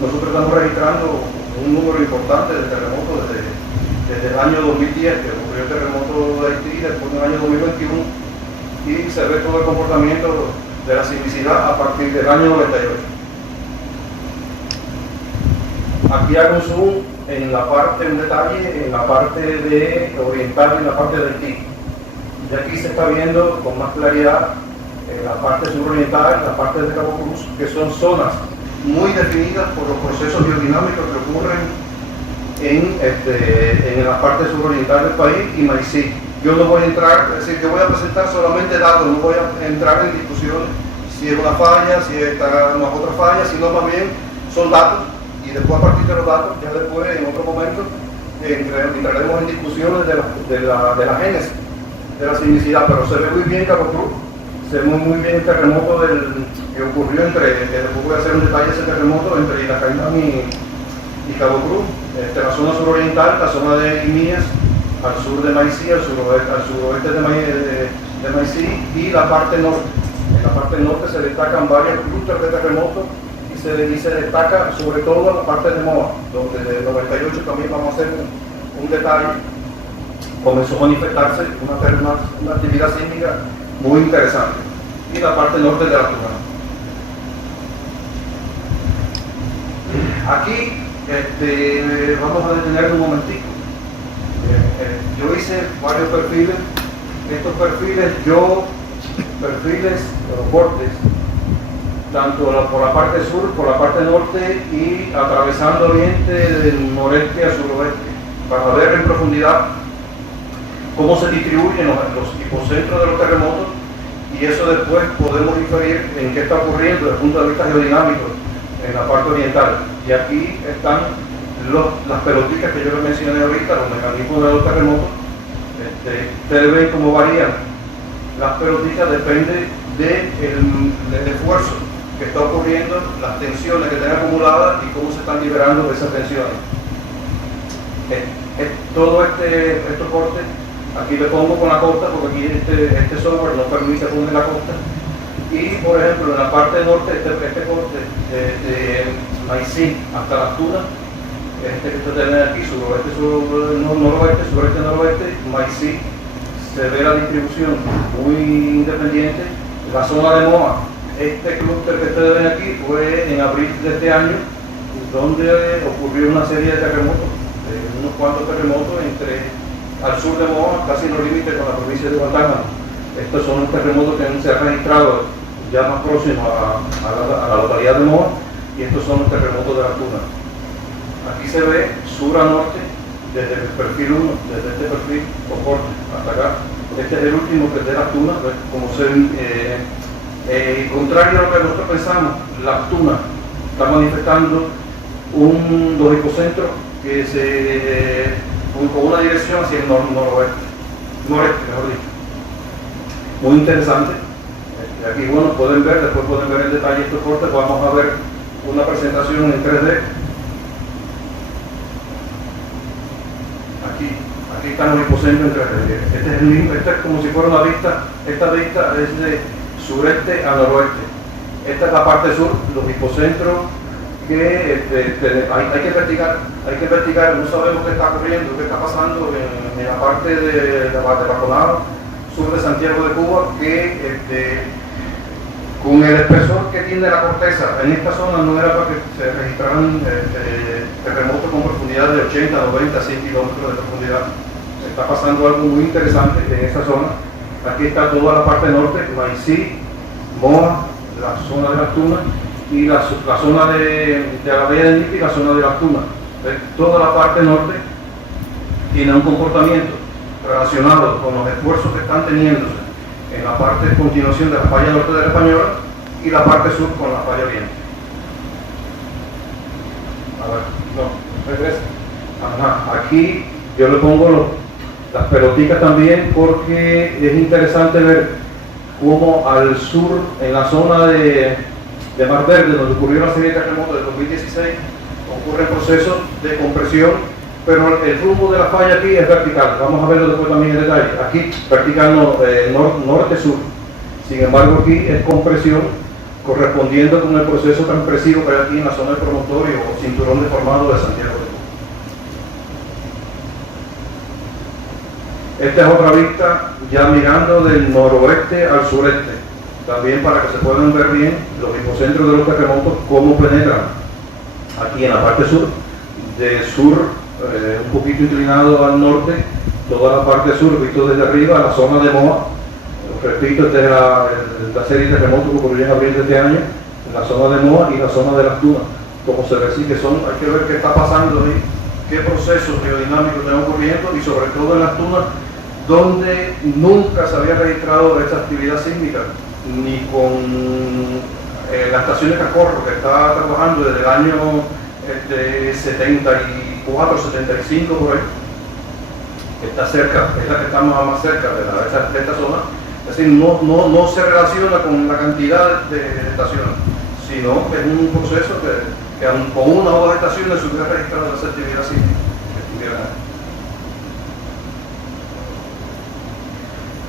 Nosotros estamos registrando un número importante de terremotos desde el año 2010, que ocurrió el terremoto de Haití, después del año 2021, y se ve todo el comportamiento de la sismicidad a partir del año 98. Aquí hago un zoom en la parte, un detalle, en la parte de oriental y en la parte de Haití. Y aquí se está viendo con más claridad la parte suroriental, la parte de Cabo Cruz, que son zonas muy definidas por los procesos biodinámicos que ocurren en la parte suroriental del país y Maicí. Yo no voy a entrar, es decir, yo voy a presentar solamente datos, no voy a entrar en discusión si es una falla, si esta no es otra falla, sino más bien son datos. Y después, a partir de los datos, ya después, en otro momento, entraremos en discusiones de la génesis de la sismicidad, pero se ve muy bien Cabo Cruz, se ve muy bien el terremoto que ocurrió después voy a hacer un detalle de ese terremoto entre Isla Caimán y Cabo Cruz, la zona suroriental, la zona de Imías, al sur de Maicí, al suroeste de Maicí, y la parte norte. En la parte norte se destacan varios clústeres de terremotos, y se destaca sobre todo la parte de Moa, donde desde el 98 también vamos a hacer un detalle. Comenzó a manifestarse una actividad sísmica muy interesante, y la parte norte de la Tuna. Aquí vamos a detener un momentico. Yo hice varios perfiles. Estos perfiles, los bordes, tanto por la parte sur, por la parte norte y atravesando oriente del noreste a suroeste, para ver en profundidad cómo se distribuyen los hipocentros de los terremotos, y eso después podemos inferir en qué está ocurriendo desde el punto de vista geodinámico en la parte oriental. Y aquí están las pelotitas que yo les mencioné ahorita, los mecanismos de los terremotos. Ustedes ven cómo varían las pelotitas, depende del esfuerzo que está ocurriendo, las tensiones que tienen acumuladas y cómo se están liberando de esas tensiones. Todo estos cortes, aquí le pongo con la costa porque aquí este software no permite poner la costa. Y por ejemplo en la parte norte, este corte de Maicí hasta Las Tunas, que ustedes ven aquí, suroeste, noroeste, sureste, noroeste, Maicí, se ve la distribución muy independiente. La zona de Moa, este clúster que ustedes ven aquí fue en abril de este año, donde ocurrió una serie de terremotos, unos cuantos terremotos al sur de Moa, casi en los límites con la provincia de Guantánamo. Estos son los terremotos que se han registrado ya más próximos a la localidad de Moa, y estos son los terremotos de Las Tunas. Aquí se ve sur a norte, desde el perfil 1, desde este perfil, con corte, hasta acá. Este es el último, que es de Las Tunas, como contrario a lo que nosotros pensamos, Las Tunas está manifestando los hipocentros con una dirección hacia el noreste, mejor dicho. Muy interesante. Aquí, bueno, después pueden ver en detalle estos cortes. Vamos a ver una presentación en 3D. Aquí están los hipocentros en 3D. Este es como si fuera una vista. Esta vista es de sureste a noroeste. Esta es la parte sur, los hipocentros que hay que investigar, no sabemos qué está ocurriendo, qué está pasando en la parte de Baconado, sur de Santiago de Cuba, que con el espesor que tiene la corteza en esta zona no era para que se registraran terremotos con profundidad de 80, 90, 100 kilómetros de profundidad. Está pasando algo muy interesante en esa zona. Aquí está toda la parte norte, Maicí, Moa, la zona de Las Tunas y la zona de la Bahía de Nipe y la zona de Las Tunas. Toda la parte norte tiene un comportamiento relacionado con los esfuerzos que están teniéndose en la parte de continuación de la falla norte de la Española y la parte sur con la falla oriente. A ver, no, regresa. Ajá, aquí yo le pongo las pelotitas también porque es interesante ver cómo al sur, en la zona de Mar Verde, donde ocurrió la serie de terremotos del 2016, ocurren procesos de compresión, pero el rumbo de la falla aquí es vertical. Vamos a verlo después también en detalle. Aquí vertical norte-sur. Sin embargo, aquí es compresión correspondiendo con el proceso transpresivo que hay aquí en la zona del promontorio o cinturón deformado de Santiago de Cuba. Esta es otra vista ya mirando del noroeste al sureste, también para que se puedan ver bien los hipocentros de los terremotos, cómo penetran aquí en la parte sur, un poquito inclinado al norte, toda la parte sur, visto desde arriba, la zona de Moa. Repito, esta es la serie de terremotos que ocurrió en abril de este año, en la zona de Moa y la zona de Las Tunas. Como se ve, sí que hay que ver qué está pasando ahí, qué procesos geodinámicos están ocurriendo, y sobre todo en Las Tunas, donde nunca se había registrado esta actividad sísmica, ni con la estación de Cacorro, que está trabajando desde el año 74, 75 por ahí, que está cerca, es la que está más cerca de esta zona. Es decir, no se relaciona con la cantidad de estaciones, sino que es un proceso que con una o dos estaciones se hubiera registrado esa actividad sísmica que estuviera ahí.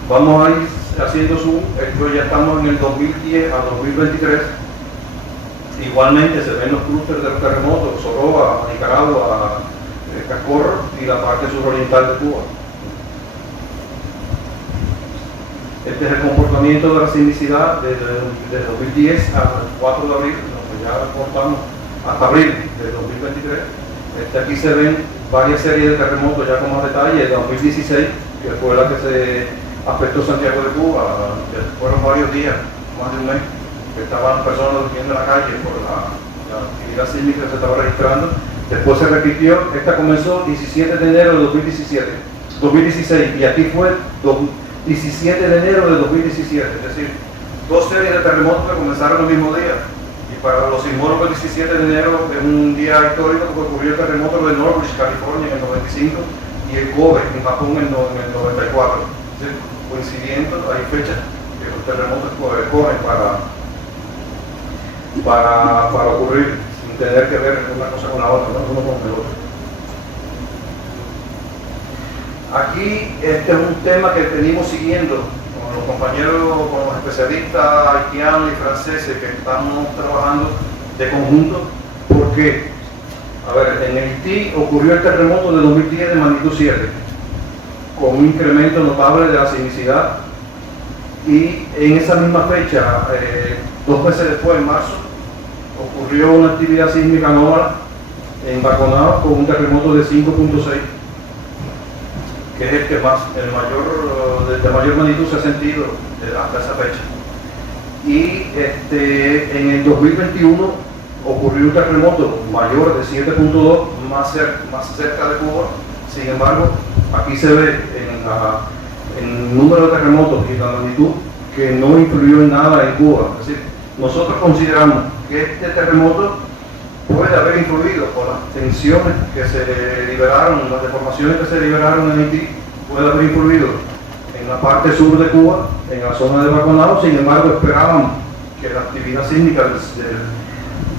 Vamos a ir haciendo zoom. Esto ya estamos en el 2010 a 2023. Igualmente se ven los clústeres de los terremotos, Soroba, Nicaragua, Cacorro y la parte suroriental de Cuba. Este es el comportamiento de la sismicidad desde 2010 al 4 de abril, donde ya cortamos hasta abril del 2023. Aquí se ven varias series de terremotos ya con más detalle. El 2016, que fue la que se afectó Santiago de Cuba, que fueron varios días, más de un mes. que estaban personas durmiendo en la calle por la actividad sísmica que se estaba registrando. Después se repitió, esta comenzó 17 de enero de 2016 y aquí fue 17 de enero de 2017, es decir, dos series de terremotos que comenzaron el mismo día. Y para los sismólogos el 17 de enero es un día histórico porque ocurrió el terremoto de Norwich, California en el 95 y el Kobe en Japón en el 94. Entonces, coincidiendo, hay fechas que los terremotos corren para ocurrir sin tener que ver una cosa con la otra, ¿no? Uno con el otro. Aquí este es un tema que venimos siguiendo con los compañeros, con los especialistas haitianos y franceses que estamos trabajando de conjunto, porque, a ver, en Haití ocurrió el terremoto de 2010 de magnitud 7, con un incremento notable de la sismicidad, y en esa misma fecha, 2 meses después, en marzo, ocurrió una actividad sísmica anómala en Baconao con un terremoto de 5.6, que es el que más, de mayor magnitud se ha sentido hasta esa fecha. Y en el 2021 ocurrió un terremoto mayor de 7.2 más cerca de Cuba. Sin embargo, aquí se ve en el número de terremotos y la magnitud que no influyó en nada en Cuba. Es decir, nosotros consideramos que este terremoto puede haber influido por las tensiones que se liberaron, las deformaciones que se liberaron en Haití, puede haber influido en la parte sur de Cuba, en la zona de Baconao. Sin embargo, esperábamos que la actividad sísmica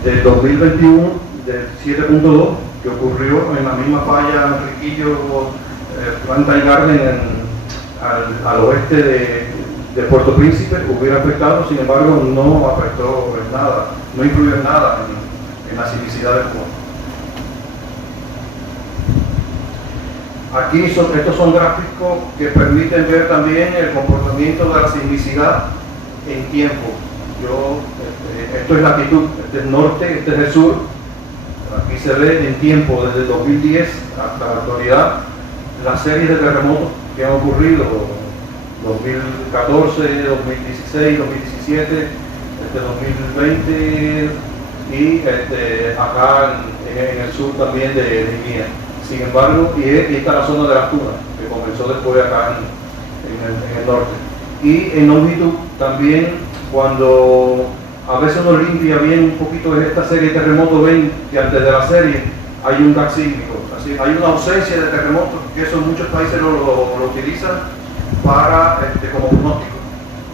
del 2021, del 7.2, que ocurrió en la misma falla Enriquillo, Planta y Garden, al oeste de Puerto Príncipe, hubiera afectado. Sin embargo, no afectó en nada, no influyó en nada en la sismicidad de Cuba. Aquí estos son gráficos que permiten ver también el comportamiento de la sismicidad en tiempo. Esto es latitud, este es norte, este es el sur. Aquí se ve en tiempo desde el 2010 hasta la actualidad las series de terremotos que han ocurrido: 2014, 2016, 2017, 2020 y acá en el sur también de Guinea. Sin embargo, y esta es la zona de las Tunas, que comenzó después acá en el norte. Y en longitud también, cuando a veces uno limpia bien un poquito de esta serie de terremotos, ven que antes de la serie hay un gap sísmico, así, hay una ausencia de terremotos, que eso en muchos países lo utilizan para, como pronóstico.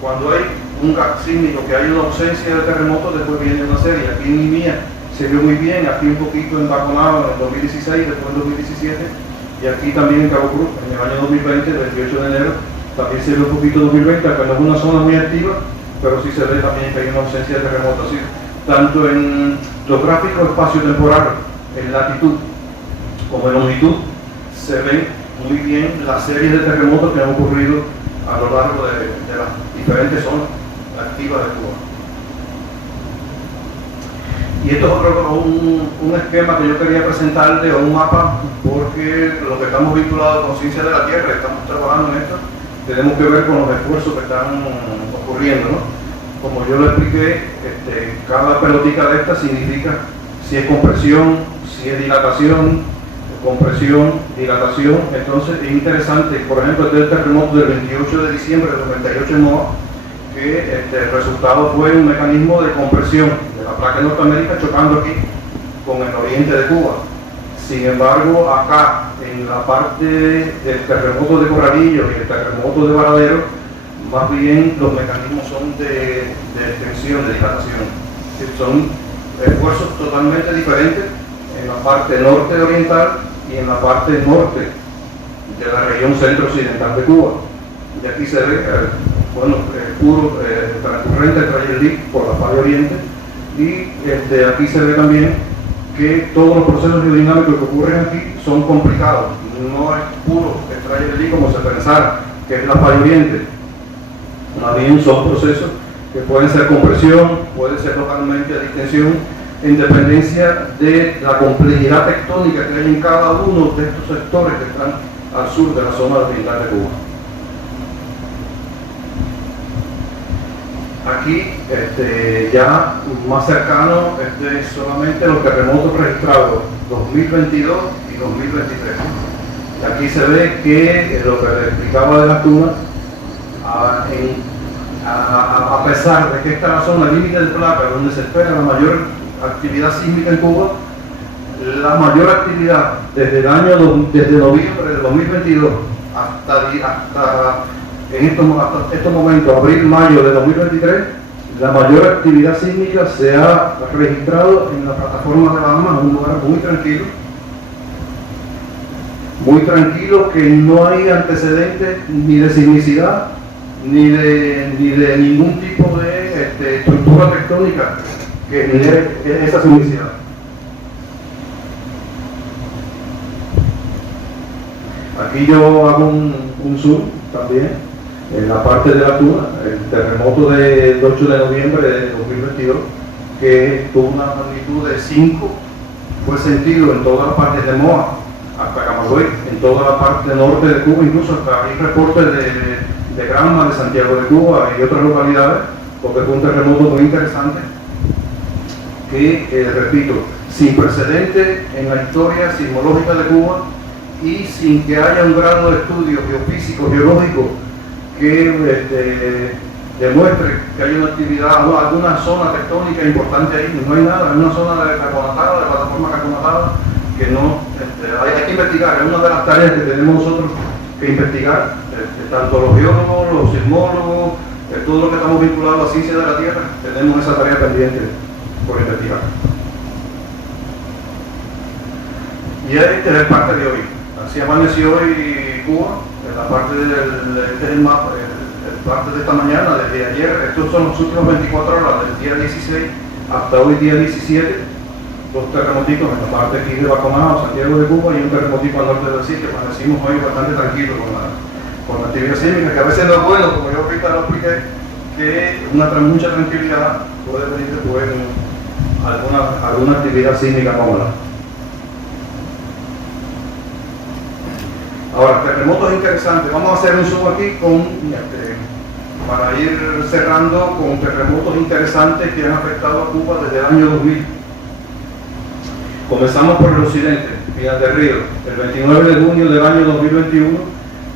Cuando hay un gap sísmico, que hay una ausencia de terremotos, después viene una serie. Aquí en Guinea se vio muy bien, aquí un poquito en Baconao en el 2016, después en 2017, y aquí también en Cabo Cruz, en el año 2020, el 28 de enero, también se ve un poquito 2020, aunque no es una zona muy activa, pero sí se ve también que hay una ausencia de terremotos. Así, tanto en los gráficos espacio-temporales, en latitud como en longitud, se ven muy bien las series de terremotos que han ocurrido a lo largo de las diferentes zonas activas de Cuba. Y esto es un esquema que yo quería presentarle, o un mapa, porque lo que estamos vinculados con Ciencia de la Tierra, estamos trabajando en esto, tenemos que ver con los esfuerzos que están ocurriendo, ¿no? Como yo lo expliqué, cada pelotica de esta significa si es compresión, si es dilatación, compresión, dilatación. Entonces es interesante, por ejemplo, este terremoto del 28 de diciembre del 98 en Moa, que el resultado fue un mecanismo de compresión de la placa de Norteamérica chocando aquí con el oriente de Cuba. Sin embargo, acá, en la parte del terremoto de Corralillo y el terremoto de Varadero, más bien los mecanismos son de tensión, de dilatación. Son esfuerzos totalmente diferentes en la parte norte oriental y en la parte norte de la región centro-occidental de Cuba. Y aquí se ve, puro transcurrente el Trayerlic por la falla oriente, y aquí se ve también que todos los procesos biodinámicos que ocurren aquí son complicados. No es puro el Trayerlic como se pensara, que es la falla oriente. Más bien son procesos que pueden ser compresión, pueden ser localmente distensión, en dependencia de la complejidad tectónica que hay en cada uno de estos sectores que están al sur de la zona oriental de Cuba. Aquí ya más cercano, solamente los terremotos registrados 2022 y 2023. Y aquí se ve que lo que le explicaba de las dunas, a pesar de que esta es la zona límite de placa donde se espera la mayor actividad sísmica en Cuba, la mayor actividad desde noviembre de 2022 hasta estos momentos, abril-mayo de 2023, la mayor actividad sísmica se ha registrado en la plataforma de Bahamas, un lugar muy tranquilo, que no hay antecedentes ni de sismicidad ni de ningún tipo de estructura tectónica que genere esa sismicidad. Aquí yo hago un zoom también en la parte de la Tuna, el terremoto del 8 de noviembre de 2022, que tuvo una magnitud de 5, fue sentido en todas las partes de Moa hasta Camagüey, en toda la parte norte de Cuba, incluso hasta hay reportes de Granma, de Santiago de Cuba y otras localidades, porque fue un terremoto muy interesante que, repito, sin precedente en la historia sismológica de Cuba y sin que haya un grado de estudio geofísico, geológico, que demuestre que hay una actividad o alguna zona tectónica importante ahí. No hay nada, es una zona de carbonatada, de plataforma carbonatada, que no, hay que investigar, es una de las tareas que tenemos nosotros que investigar, tanto los geólogos, los sismólogos, todo lo que estamos vinculados a la ciencia de la Tierra, tenemos esa tarea pendiente por investigar. Y esta es parte de hoy. Así amaneció hoy Cuba, en la parte este es el mapa, parte de esta mañana, desde ayer. Estos son las últimas 24 horas, del día 16 hasta hoy día 17, dos terremoticos en la parte aquí de Bacomao, Santiago de Cuba, y un terremotico al norte del sitio. Amanecimos hoy bastante tranquilos con la actividad sísmica, que a veces no es bueno, como yo ahorita lo expliqué, que mucha tranquilidad puede venir después en alguna actividad sísmica como la. Ahora, terremotos interesantes. Vamos a hacer un zoom aquí para ir cerrando con terremotos interesantes que han afectado a Cuba desde el año 2000. Comenzamos por el occidente, Pinar del Río. El 29 de junio del año 2021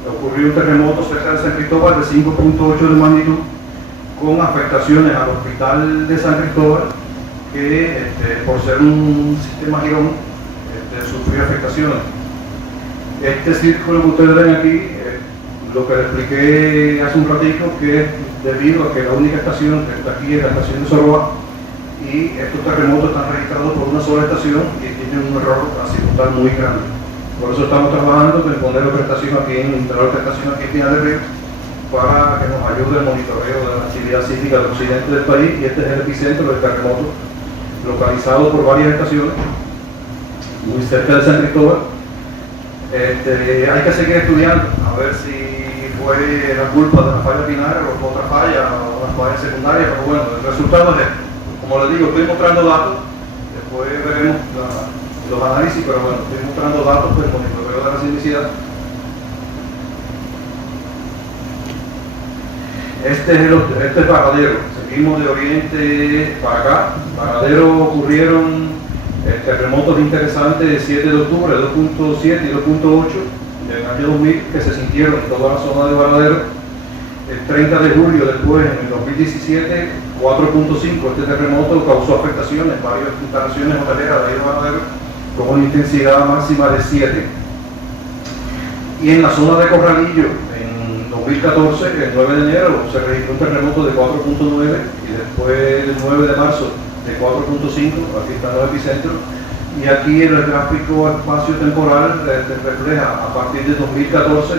ocurrió un terremoto cerca de San Cristóbal de 5.8 de magnitud, con afectaciones al hospital de San Cristóbal, que por ser un sistema girón sufrió afectaciones. Este círculo que ustedes ven aquí, lo que les expliqué hace un ratito, que es debido a que la única estación que está aquí es la estación de Soroa, y estos terremotos están registrados por una sola estación y tienen un error acidental muy grande. Por eso estamos trabajando en poner otra estación aquí en Pinar del Río, para que nos ayude el monitoreo de la actividad sísmica del occidente del país, y este es el epicentro del terremoto, localizado por varias estaciones, muy cerca de San Cristóbal. Hay que seguir estudiando, a ver si fue la culpa de la falla Pinar o otra falla o una falla secundaria, pero bueno, el resultado es, como les digo, estoy mostrando datos, después veremos los análisis, pero bueno, estoy mostrando datos del monitoreo de la sismicidad. Este es Varadero. Seguimos de oriente para acá. Varadero ocurrieron terremotos interesantes de 7 de octubre, 2.7 y 2.8 del año 2000, que se sintieron en toda la zona de Varadero. El 30 de julio después, en el 2017, 4.5. Este terremoto causó afectaciones, varias instalaciones hoteleras de ahí de Varadero, con una intensidad máxima de 7. Y en la zona de Corralillo, en 2014, el 9 de enero, se registró un terremoto de 4.9 y después el 9 de marzo de 4.5, aquí está el epicentro, y aquí en el gráfico espacio-temporal refleja a partir de 2014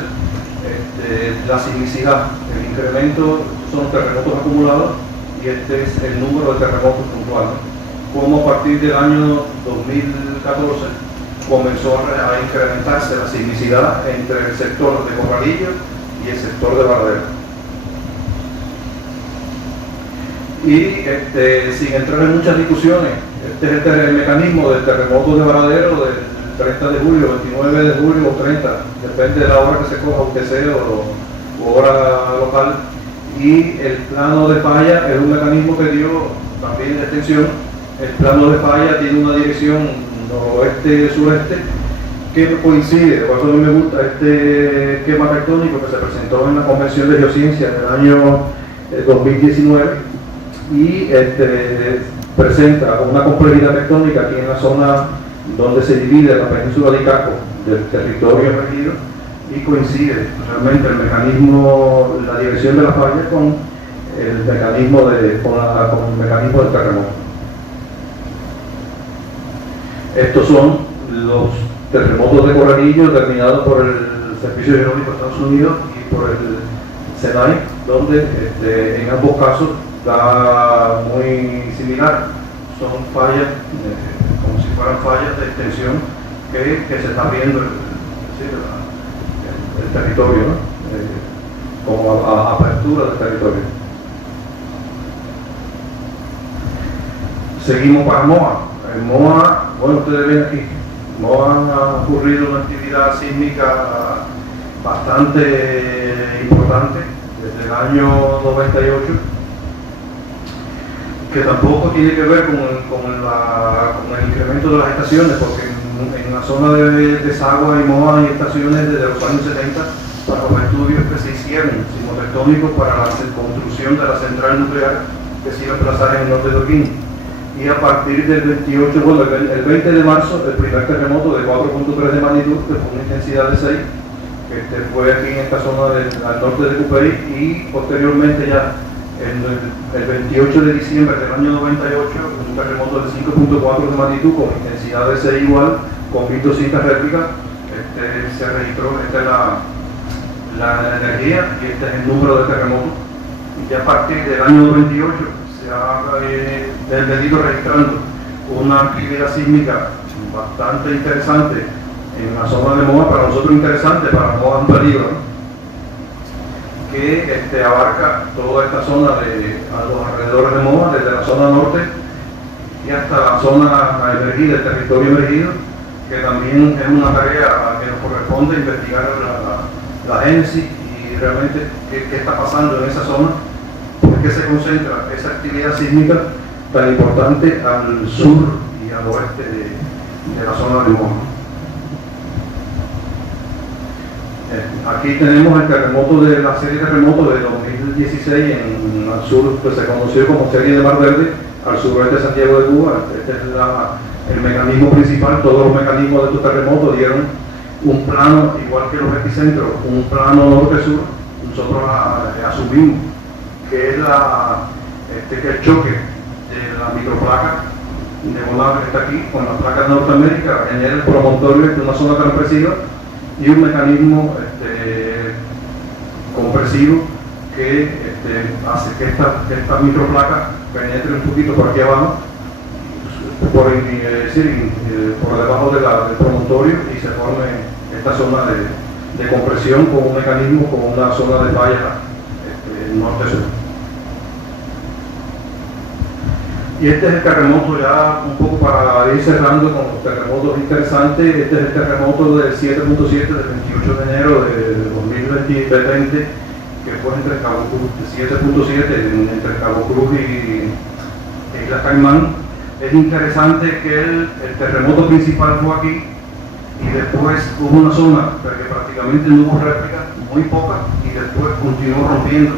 la sismicidad, el incremento, son terremotos acumulados, y este es el número de terremotos puntuales. Como a partir del año 2014 comenzó a incrementarse la sismicidad entre el sector de Corralillo y el sector de Varadero. Y sin entrar en muchas discusiones, este es el mecanismo del terremoto de Varadero del 30 de julio, 29 de julio o 30, depende de la hora que se coja, UTC o hora local. y el plano de falla es un mecanismo que dio también de extensión. El plano de falla tiene una dirección noroeste-sureste que coincide, por eso a mí me gusta este esquema tectónico que se presentó en la Convención de Geociencia del año 2019 y presenta una complejidad tectónica aquí en la zona donde se divide la península de Icaco del territorio emergido y coincide realmente el mecanismo, la dirección de la falla con el mecanismo, con el mecanismo del terremoto. Estos son los terremotos de Corralillo determinados por el Servicio Geológico de Estados Unidos y por el SENAI, donde en ambos casos da muy similar. Son fallas, como si fueran fallas de extensión que se está viendo el territorio, ¿no? Como apertura del territorio. Seguimos para MOA. En MOA, bueno, ustedes ven aquí, MOA ha ocurrido una actividad sísmica bastante importante desde el año 98, que tampoco tiene que ver con el incremento de las estaciones, porque en la zona de desagua y MOA hay estaciones desde los años 70 para los estudios que se hicieron sismotectónicos para la construcción de la central nuclear que se iba a emplazar en el norte de Holguín. Y a partir del 28, bueno, el 20 de marzo, el primer terremoto de 4.3 de magnitud, que fue una intensidad de 6, fue aquí en esta zona al norte de Cupey, y posteriormente ya el 28 de diciembre del año 98, un terremoto de 5.4 de magnitud con intensidad de 6 igual, con 1200 réplicas, se registró, esta es la energía y este es el número de terremotos. Y ya a partir del año 98 se ha venido registrando una actividad sísmica bastante interesante en la zona de MOA, para nosotros interesante, para MOA un peligro, ¿no? Que abarca toda esta zona a los alrededores de MOA, desde la zona norte y hasta la zona emergida, el territorio emergido, que también es una tarea que nos corresponde investigar la génesis y realmente qué está pasando en esa zona, por qué se concentra esa actividad sísmica tan importante al sur y al oeste de la zona de MOA. Aquí tenemos el terremoto de la serie de terremotos de 2016 al sur, que se conoció como serie de Mar Verde, al suroeste de Santiago de Cuba. Este es el mecanismo principal. Todos los mecanismos de estos terremotos dieron un plano, igual que los epicentros, un plano norte-sur. Nosotros asumimos que es que el choque de la microplaca de Bolave, que está aquí, con la placa de Norteamérica, genera el promontorio de una zona transpresiva y un mecanismo compresivo que hace que esta microplaca penetre un poquito por aquí abajo, por debajo del promontorio, y se forme esta zona de compresión con un mecanismo, con una zona de falla norte-sur. Y este es el terremoto, ya un poco para ir cerrando con los terremotos interesantes. Este es el terremoto del 7.7 del 28 de enero de 2020, que fue entre Cabo Cruz, 7.7 entre Cabo Cruz y Isla Caimán. Es interesante que el terremoto principal fue aquí y después hubo una zona que prácticamente no hubo réplica, muy poca, y después continuó rompiendo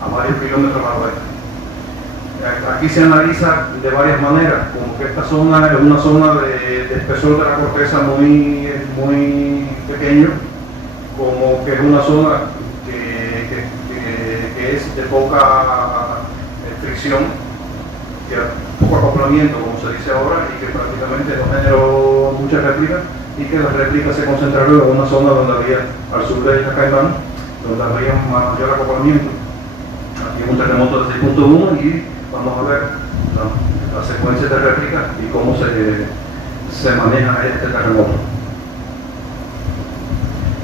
a varios kilómetros al oeste. Aquí se analiza de varias maneras, como que esta zona es una zona de espesor de la corteza muy pequeño, como que es una zona que es de poca fricción, poco acoplamiento, como se dice ahora, y que prácticamente no generó muchas réplicas, y que las réplicas se concentraron en una zona donde había, al sur de Isla Caimán, donde había mayor acoplamiento. Aquí un terremoto de 6.1 y vamos a ver la secuencia de réplicas y cómo se maneja este terremoto.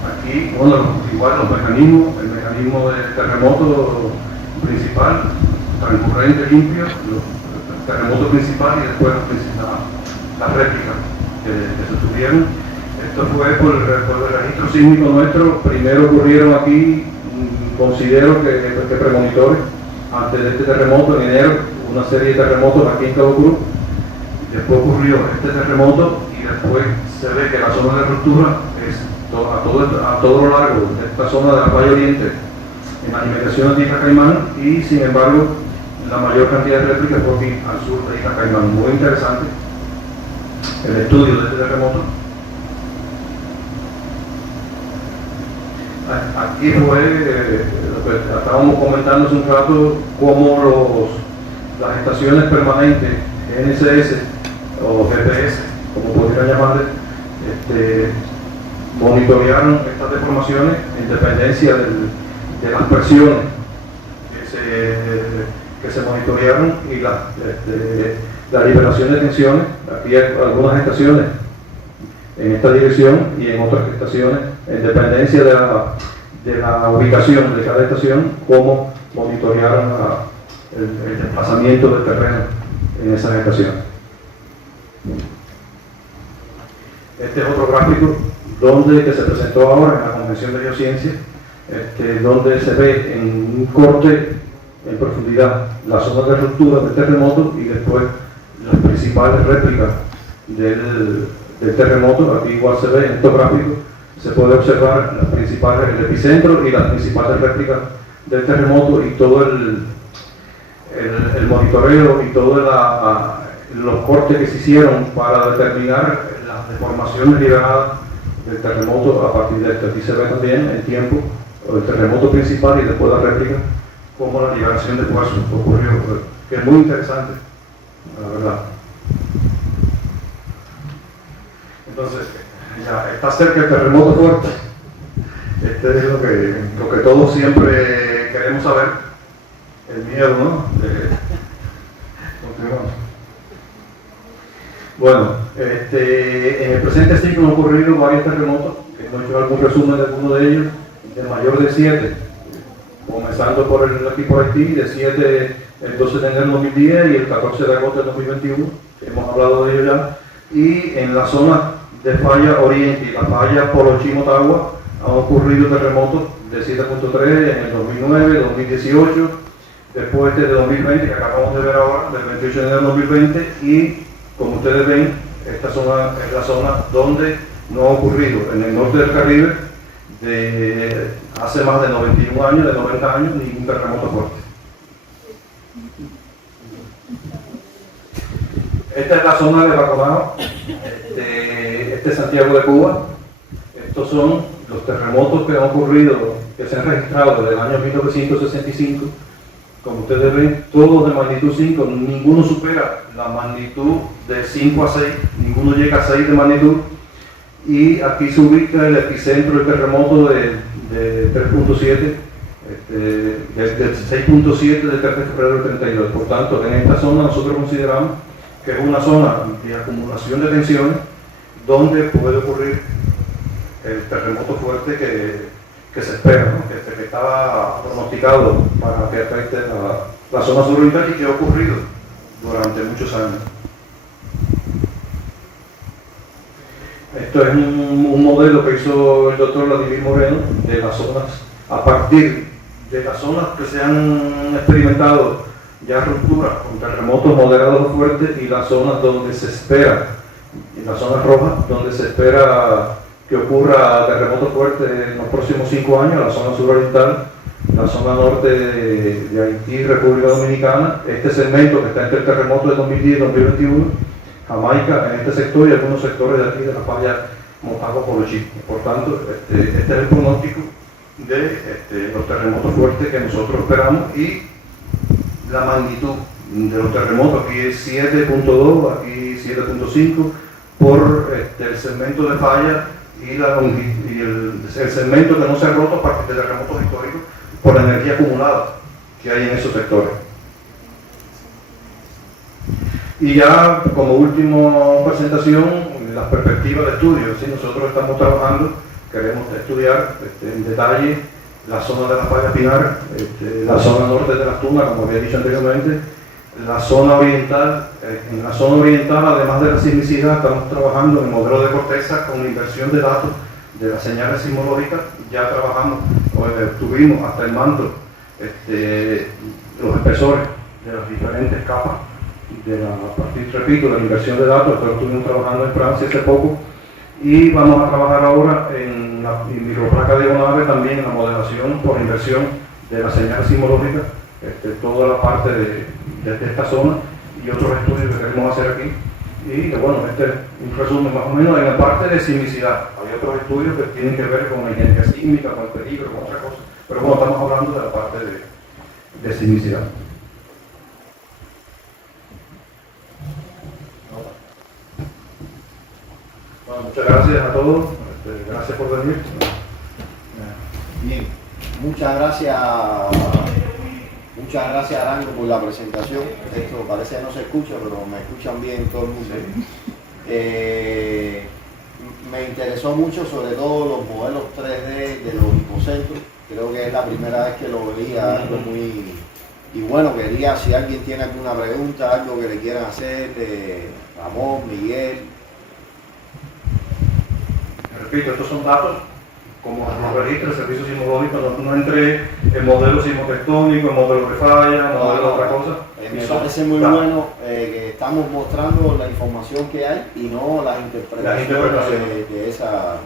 Aquí, bueno, igual los mecanismos, el mecanismo del terremoto principal, transcurrente, limpio, el terremoto principal y después las réplicas que se tuvieron. Esto fue por el registro sísmico nuestro. Primero ocurrieron aquí considero que premonitores antes de este terremoto en enero, una serie de terremotos aquí en Cabo Cruz. Después ocurrió este terremoto y después se ve que la zona de ruptura es a todo lo largo de esta zona de la playa oriente, en las inmediaciones de Isla Caimán, y sin embargo la mayor cantidad de réplicas fue aquí al sur de Isla Caimán. Muy interesante el estudio de este terremoto. Aquí fue lo que estábamos comentando hace un rato, cómo las estaciones permanentes GNSS o GPS, como podrían llamarle, monitorearon estas deformaciones en dependencia de las presiones que se monitorearon y la liberación de tensiones. Aquí hay algunas estaciones en esta dirección y en otras estaciones en dependencia de la ubicación de cada estación, cómo monitorearon el desplazamiento del terreno en esas estaciones. Este es otro gráfico que se presentó ahora en la Convención de Geociencia, donde se ve en un corte en profundidad la zona de ruptura del terremoto y después las principales réplicas del terremoto. Aquí igual se ve en estos gráficos, se puede observar las principales, el epicentro y las principales réplicas del terremoto y todo el monitoreo y todos los cortes que se hicieron para determinar las deformaciones liberadas del terremoto a partir de esto. Aquí se ve también el tiempo, el terremoto principal y después la réplica, como la liberación de cuarzo ocurrió, que es muy interesante, la verdad. Entonces, ya está cerca el terremoto fuerte. Este es lo que todos siempre queremos saber, el miedo, ¿no? Continuamos. Bueno, en el presente siglo han ocurrido varios terremotos, que hemos hecho algún resumen de alguno de ellos, de mayor de 7, comenzando por aquí por Haití, de 7 el 12 de enero del 2010 y el 14 de agosto del 2021, que hemos hablado de ello ya, y en la zona de falla oriente y la falla Polochi-Motagua han ocurrido terremotos de 7.3 en el 2009, 2018, después de 2020 que acabamos de ver ahora, del 28 de enero del 2020, y como ustedes ven, esta zona es la zona donde no ha ocurrido en el norte del Caribe de hace más de 91 años, de 90 años, ningún terremoto fuerte. Esta es la zona de Baconao, este es Santiago de Cuba. Estos son los terremotos que han ocurrido, que se han registrado desde el año 1965. Como ustedes ven, todos de magnitud 5, ninguno supera la magnitud de 5 a 6, ninguno llega a 6 de magnitud. Y aquí se ubica el epicentro del terremoto de 3.7, del 6.7 del 3 de febrero del 32. Por tanto, en esta zona nosotros consideramos que es una zona de acumulación de tensiones donde puede ocurrir el terremoto fuerte que se espera, ¿no? que estaba pronosticado para que afecte la zona suroriental y que ha ocurrido durante muchos años. Esto es un modelo que hizo el doctor Vladimir Moreno de las zonas, a partir de las zonas que se han experimentado ya rupturas con terremotos moderados o fuertes y las zonas donde se espera, en las zonas rojas, donde se espera que ocurra terremoto fuerte en los próximos 5 años, la zona suroriental, la zona norte de Haití y República Dominicana, este segmento que está entre el terremoto de 2010 y 2021, Jamaica en este sector y algunos sectores de aquí de la falla Motagua-Polochi. Por tanto, este es el pronóstico de los terremotos fuertes que nosotros esperamos y la magnitud de los terremotos. Aquí es 7.2, aquí 7.5 por el segmento de falla y el segmento que no se ha roto a partir de terremotos históricos por la energía acumulada que hay en esos sectores. Y ya como última presentación, las perspectivas de estudio. ¿Sí? Nosotros estamos trabajando, queremos estudiar en detalle la zona de la falla Pinar, la zona norte de las Tunas, como había dicho anteriormente, la zona oriental. En la zona oriental, además de la sismicidad, estamos trabajando en modelo de corteza con la inversión de datos de las señales sismológicas. Ya trabajamos tuvimos hasta el mando los espesores de las diferentes capas repito, la inversión de datos, pero estuvimos trabajando en Francia hace poco y vamos a trabajar ahora en la microplaca diagonal también en la modelación por inversión de la señal sismológica, toda la parte de esta zona y otros estudios que queremos hacer aquí. Y bueno, este es un resumen más o menos en la parte de sismicidad. Hay otros estudios que tienen que ver con la ingeniería sísmica, con el peligro, con otras cosas, pero bueno, estamos hablando de la parte de sismicidad. Bueno, muchas gracias a todos, gracias por venir. Bien, muchas gracias Arango por la presentación. Esto parece que no se escucha, pero me escuchan bien todo el mundo. Me interesó mucho sobre todo los modelos 3D de los hipocentros. Creo que es la primera vez que lo veía, algo muy... Y bueno, quería, si alguien tiene alguna pregunta, algo que le quieran hacer, Ramón, Miguel. Repito, estos son datos como los registra el servicio sismológico, no entre el modelo sismotectónico, el modelo de falla, el modelo de otra cosa. Me parece muy bueno que estamos mostrando la información que hay y no las interpretaciones de esa.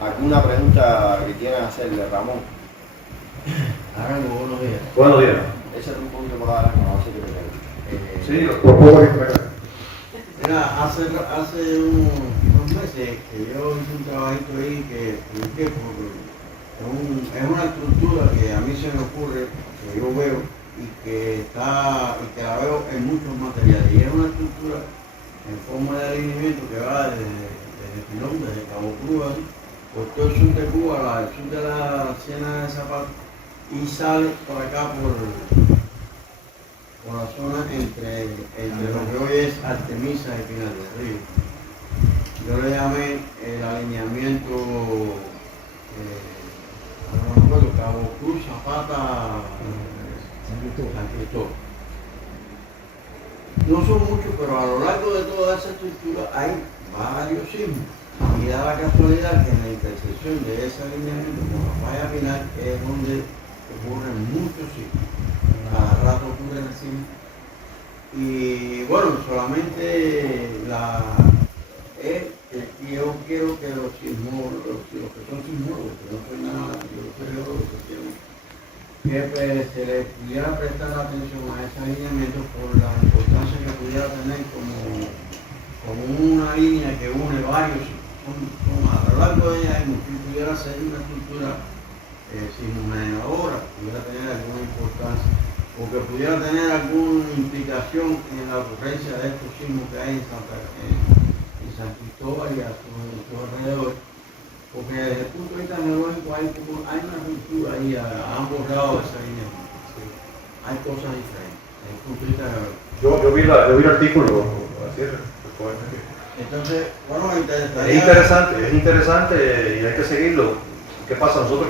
¿Alguna pregunta que quieran hacerle, Ramón? Arango, buenos días. Buenos días. Échate un poquito para Arango, a ver si te Sí, por favor. Mira, hace unos meses que yo hice un trabajito ahí que publiqué porque es una estructura que a mí se me ocurre, que yo veo y que la veo en muchos materiales. Y es una estructura en forma de alineamiento que va desde Pilón, desde Cabo Cruz, por todo el sur de Cuba, el sur de la Siena de Zapata, y sale por acá por la zona entre lo que hoy es Artemisa y Pinar del Río. Yo le llamé el alineamiento, no me acuerdo, Cabo Cruz, Zapata, San Cristóbal. No son muchos, pero a lo largo de toda esa estructura hay varios sismos. Y da la casualidad que en la intersección de ese alineamiento con la falla Pinar es donde ocurren muchos sismos. Cada rato ocurre el sismo. Y bueno, solamente yo quiero que los que son sismólogos, que no soy nada, yo soy geólogo, que se les pudiera prestar atención a ese alineamiento por la importancia que pudiera tener como una línea que une varios sismos. A lo largo de ella, si pudiera ser una estructura sismomediadora, pudiera tener alguna importancia, o que pudiera tener alguna implicación en la ocurrencia de estos sismos que hay en San Cristóbal y a su alrededor, porque desde el punto de vista geológico hay una ruptura ahí a ambos lados de esa línea. Sí. Hay cosas diferentes desde el punto de vista geológico. Yo vi el artículo, entonces, bueno, me interesaría... Es interesante y hay que seguirlo. ¿Qué pasa? Nosotros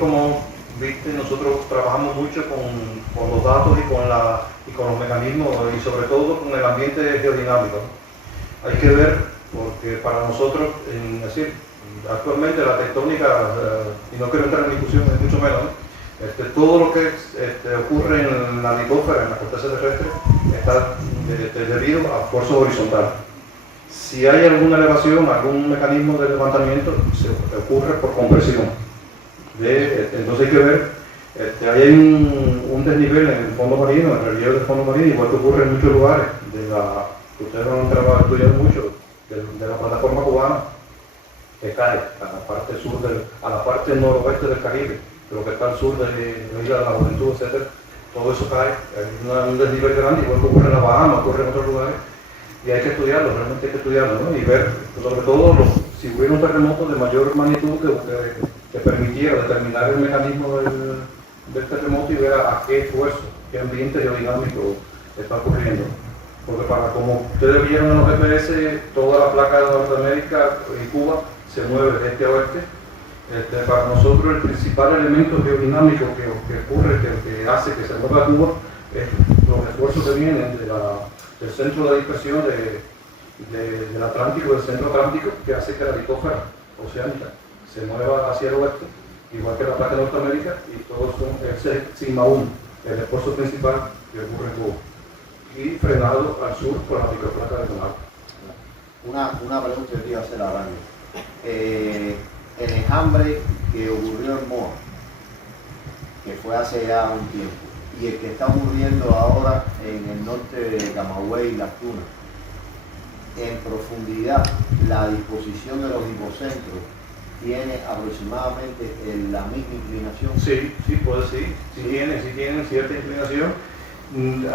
nosotros trabajamos mucho con los datos y con los mecanismos y sobre todo con el ambiente geodinámico. Hay que ver, porque para nosotros, actualmente la tectónica, y no quiero entrar en discusión, es mucho menos, todo lo que ocurre en la litosfera, en la corteza terrestre, está debido a fuerza horizontal. Si hay alguna elevación, algún mecanismo de levantamiento, se ocurre por compresión. Entonces hay que ver, hay un desnivel en el fondo marino, en el relieve del fondo marino, igual que ocurre en muchos lugares, que ustedes van a estudiar mucho, de la plataforma cubana, que cae a la parte a la parte noroeste del Caribe, lo que está al sur de la isla de la Juventud, etc. Todo eso cae, hay un desnivel grande, igual que ocurre en la Bahamas, ocurre en otros lugares, y hay que estudiarlo, realmente hay que estudiarlo, ¿no? Y ver, sobre todo, si hubiera un terremoto de mayor magnitud que permitiera determinar el mecanismo del terremoto y ver a qué esfuerzo, qué ambiente geodinámico está ocurriendo. Porque como ustedes vieron en los GPS, toda la placa de Norteamérica y Cuba se mueve de este a oeste. Para nosotros el principal elemento geodinámico que ocurre, que hace que se mueva Cuba, es los esfuerzos que vienen del centro de dispersión del Atlántico, del centro atlántico, que hace que la litosfera oceánica se mueva hacia el oeste igual que la placa de Norteamérica, y todos son ese sigma 1, el esfuerzo principal que ocurre en Cuba. Y frenado al sur por la microplaca de Donald. Una pregunta que te iba a hacer a Arango. El enjambre que ocurrió en Moa, que fue hace ya un tiempo, y el que está ocurriendo ahora en el norte de Camagüey y Las Tunas, en profundidad, la disposición de los hipocentros tiene aproximadamente la misma inclinación. Sí, pues sí tienen cierta inclinación.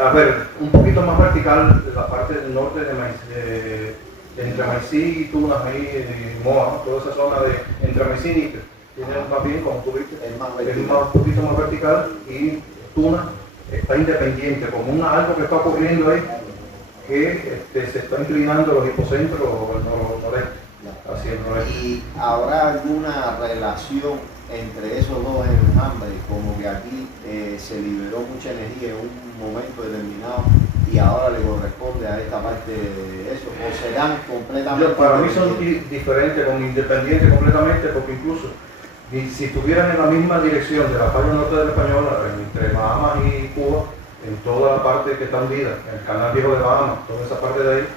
A ver, un poquito más vertical la parte del norte de entre Maicí y Tunas, ahí, Moa, ¿no? Toda esa zona de entre Maicí y Níquel. Tiene más bien, como tú viste, Es más es vertical. un poquito más vertical, y Tunas está independiente, como algo que está ocurriendo ahí, que se está inclinando los hipocentros noreste, Ya. hacia el noreste. ¿Y habrá alguna relación entre esos dos enjambres, como que aquí se liberó mucha energía en un momento determinado y ahora le corresponde a esta parte de eso, o serán completamente Para mí son independientes? diferentes, independientes completamente, porque incluso si estuvieran en la misma dirección de la falla norte de la Española, entre Bahamas y Cuba, en toda la parte que está hundida, en el canal viejo de Bahamas, toda esa parte de ahí,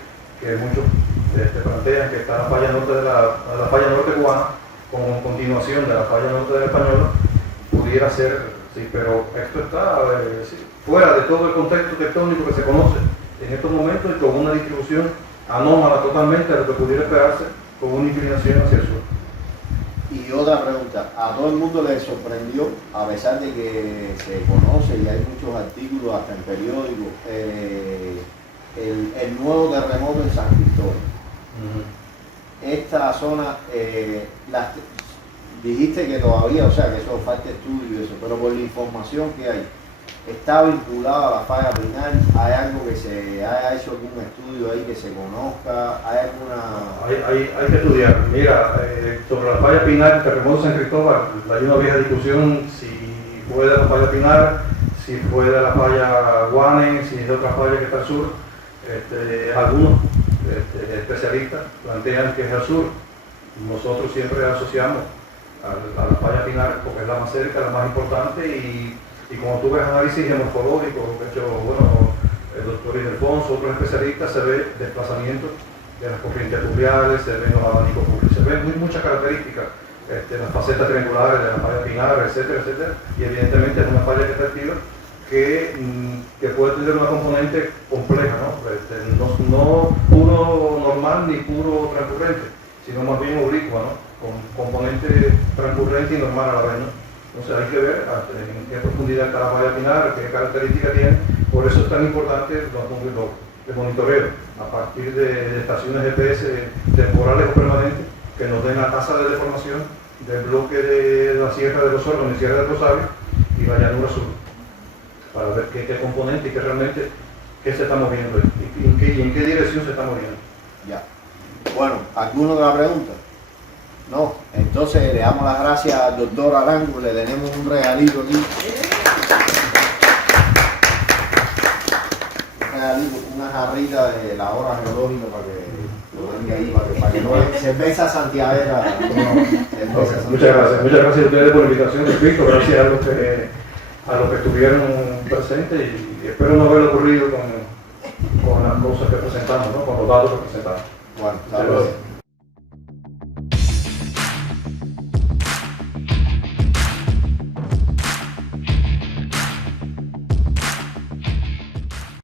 que muchos plantean que está la falla norte de la falla norte cubana, como continuación de la falla norte de la Española, pudiera ser, sí, pero esto está sí, fuera de todo el contexto tectónico que se conoce en estos momentos, y con una distribución anómala totalmente a lo que pudiera esperarse, con una inclinación hacia el sur. Y otra pregunta, a todo el mundo le sorprendió, a pesar de que se conoce y hay muchos artículos hasta en periódicos, el nuevo terremoto en San Cristóbal. Esta zona, dijiste que todavía, o sea, que eso falta estudio y eso, pero por la información que hay, ¿está vinculado a la falla Pinar? ¿Hay algo que se haya hecho algún estudio ahí que se conozca? ¿Hay alguna...? Hay que estudiar. Mira, sobre la falla Pinar, el terremoto de San Cristóbal, hay una vieja discusión si fue de la falla Pinar, si fue de la falla Guane, si es de otra falla que está al sur. Algunos especialistas plantean que es al sur. Nosotros siempre asociamos a la falla Pinar porque es la más cerca, la más importante, y como tú ves análisis geomorfológico, de hecho, bueno, el doctor Ildefonso, otros especialistas, se ve desplazamiento de las corrientes fluviales, se ven los abanicos fluviales, se ven muchas características, las facetas triangulares de la falla Pinar, etcétera, etcétera, y evidentemente es una falla que está activa, que puede tener una componente compleja, no puro normal ni puro transcurrente, sino más bien oblicua, ¿no? Con componente transcurrente y normal a la vez, ¿no? Entonces hay que ver en qué profundidad está la falla Pinar, qué características tiene. Por eso es tan importante el monitoreo a partir de estaciones GPS temporales o permanentes que nos den la tasa de deformación del bloque de la Sierra de los Órganos y Sierra del Rosario y la llanura sur, para ver qué componente y qué se está moviendo y en qué dirección se está moviendo. Ya. Bueno, ¿alguna otra pregunta? No, entonces le damos las gracias al doctor Arango, le tenemos un regalito aquí. Un regalito, una jarrita de la hora geológica para que lo tenga ahí, para que no cerveza santiaguera. Muchas gracias a ustedes por la invitación, repito, gracias a los que estuvieron presentes, y espero no haber ocurrido con las cosas que presentamos, ¿no? Con los datos que presentamos. Bueno, saludos.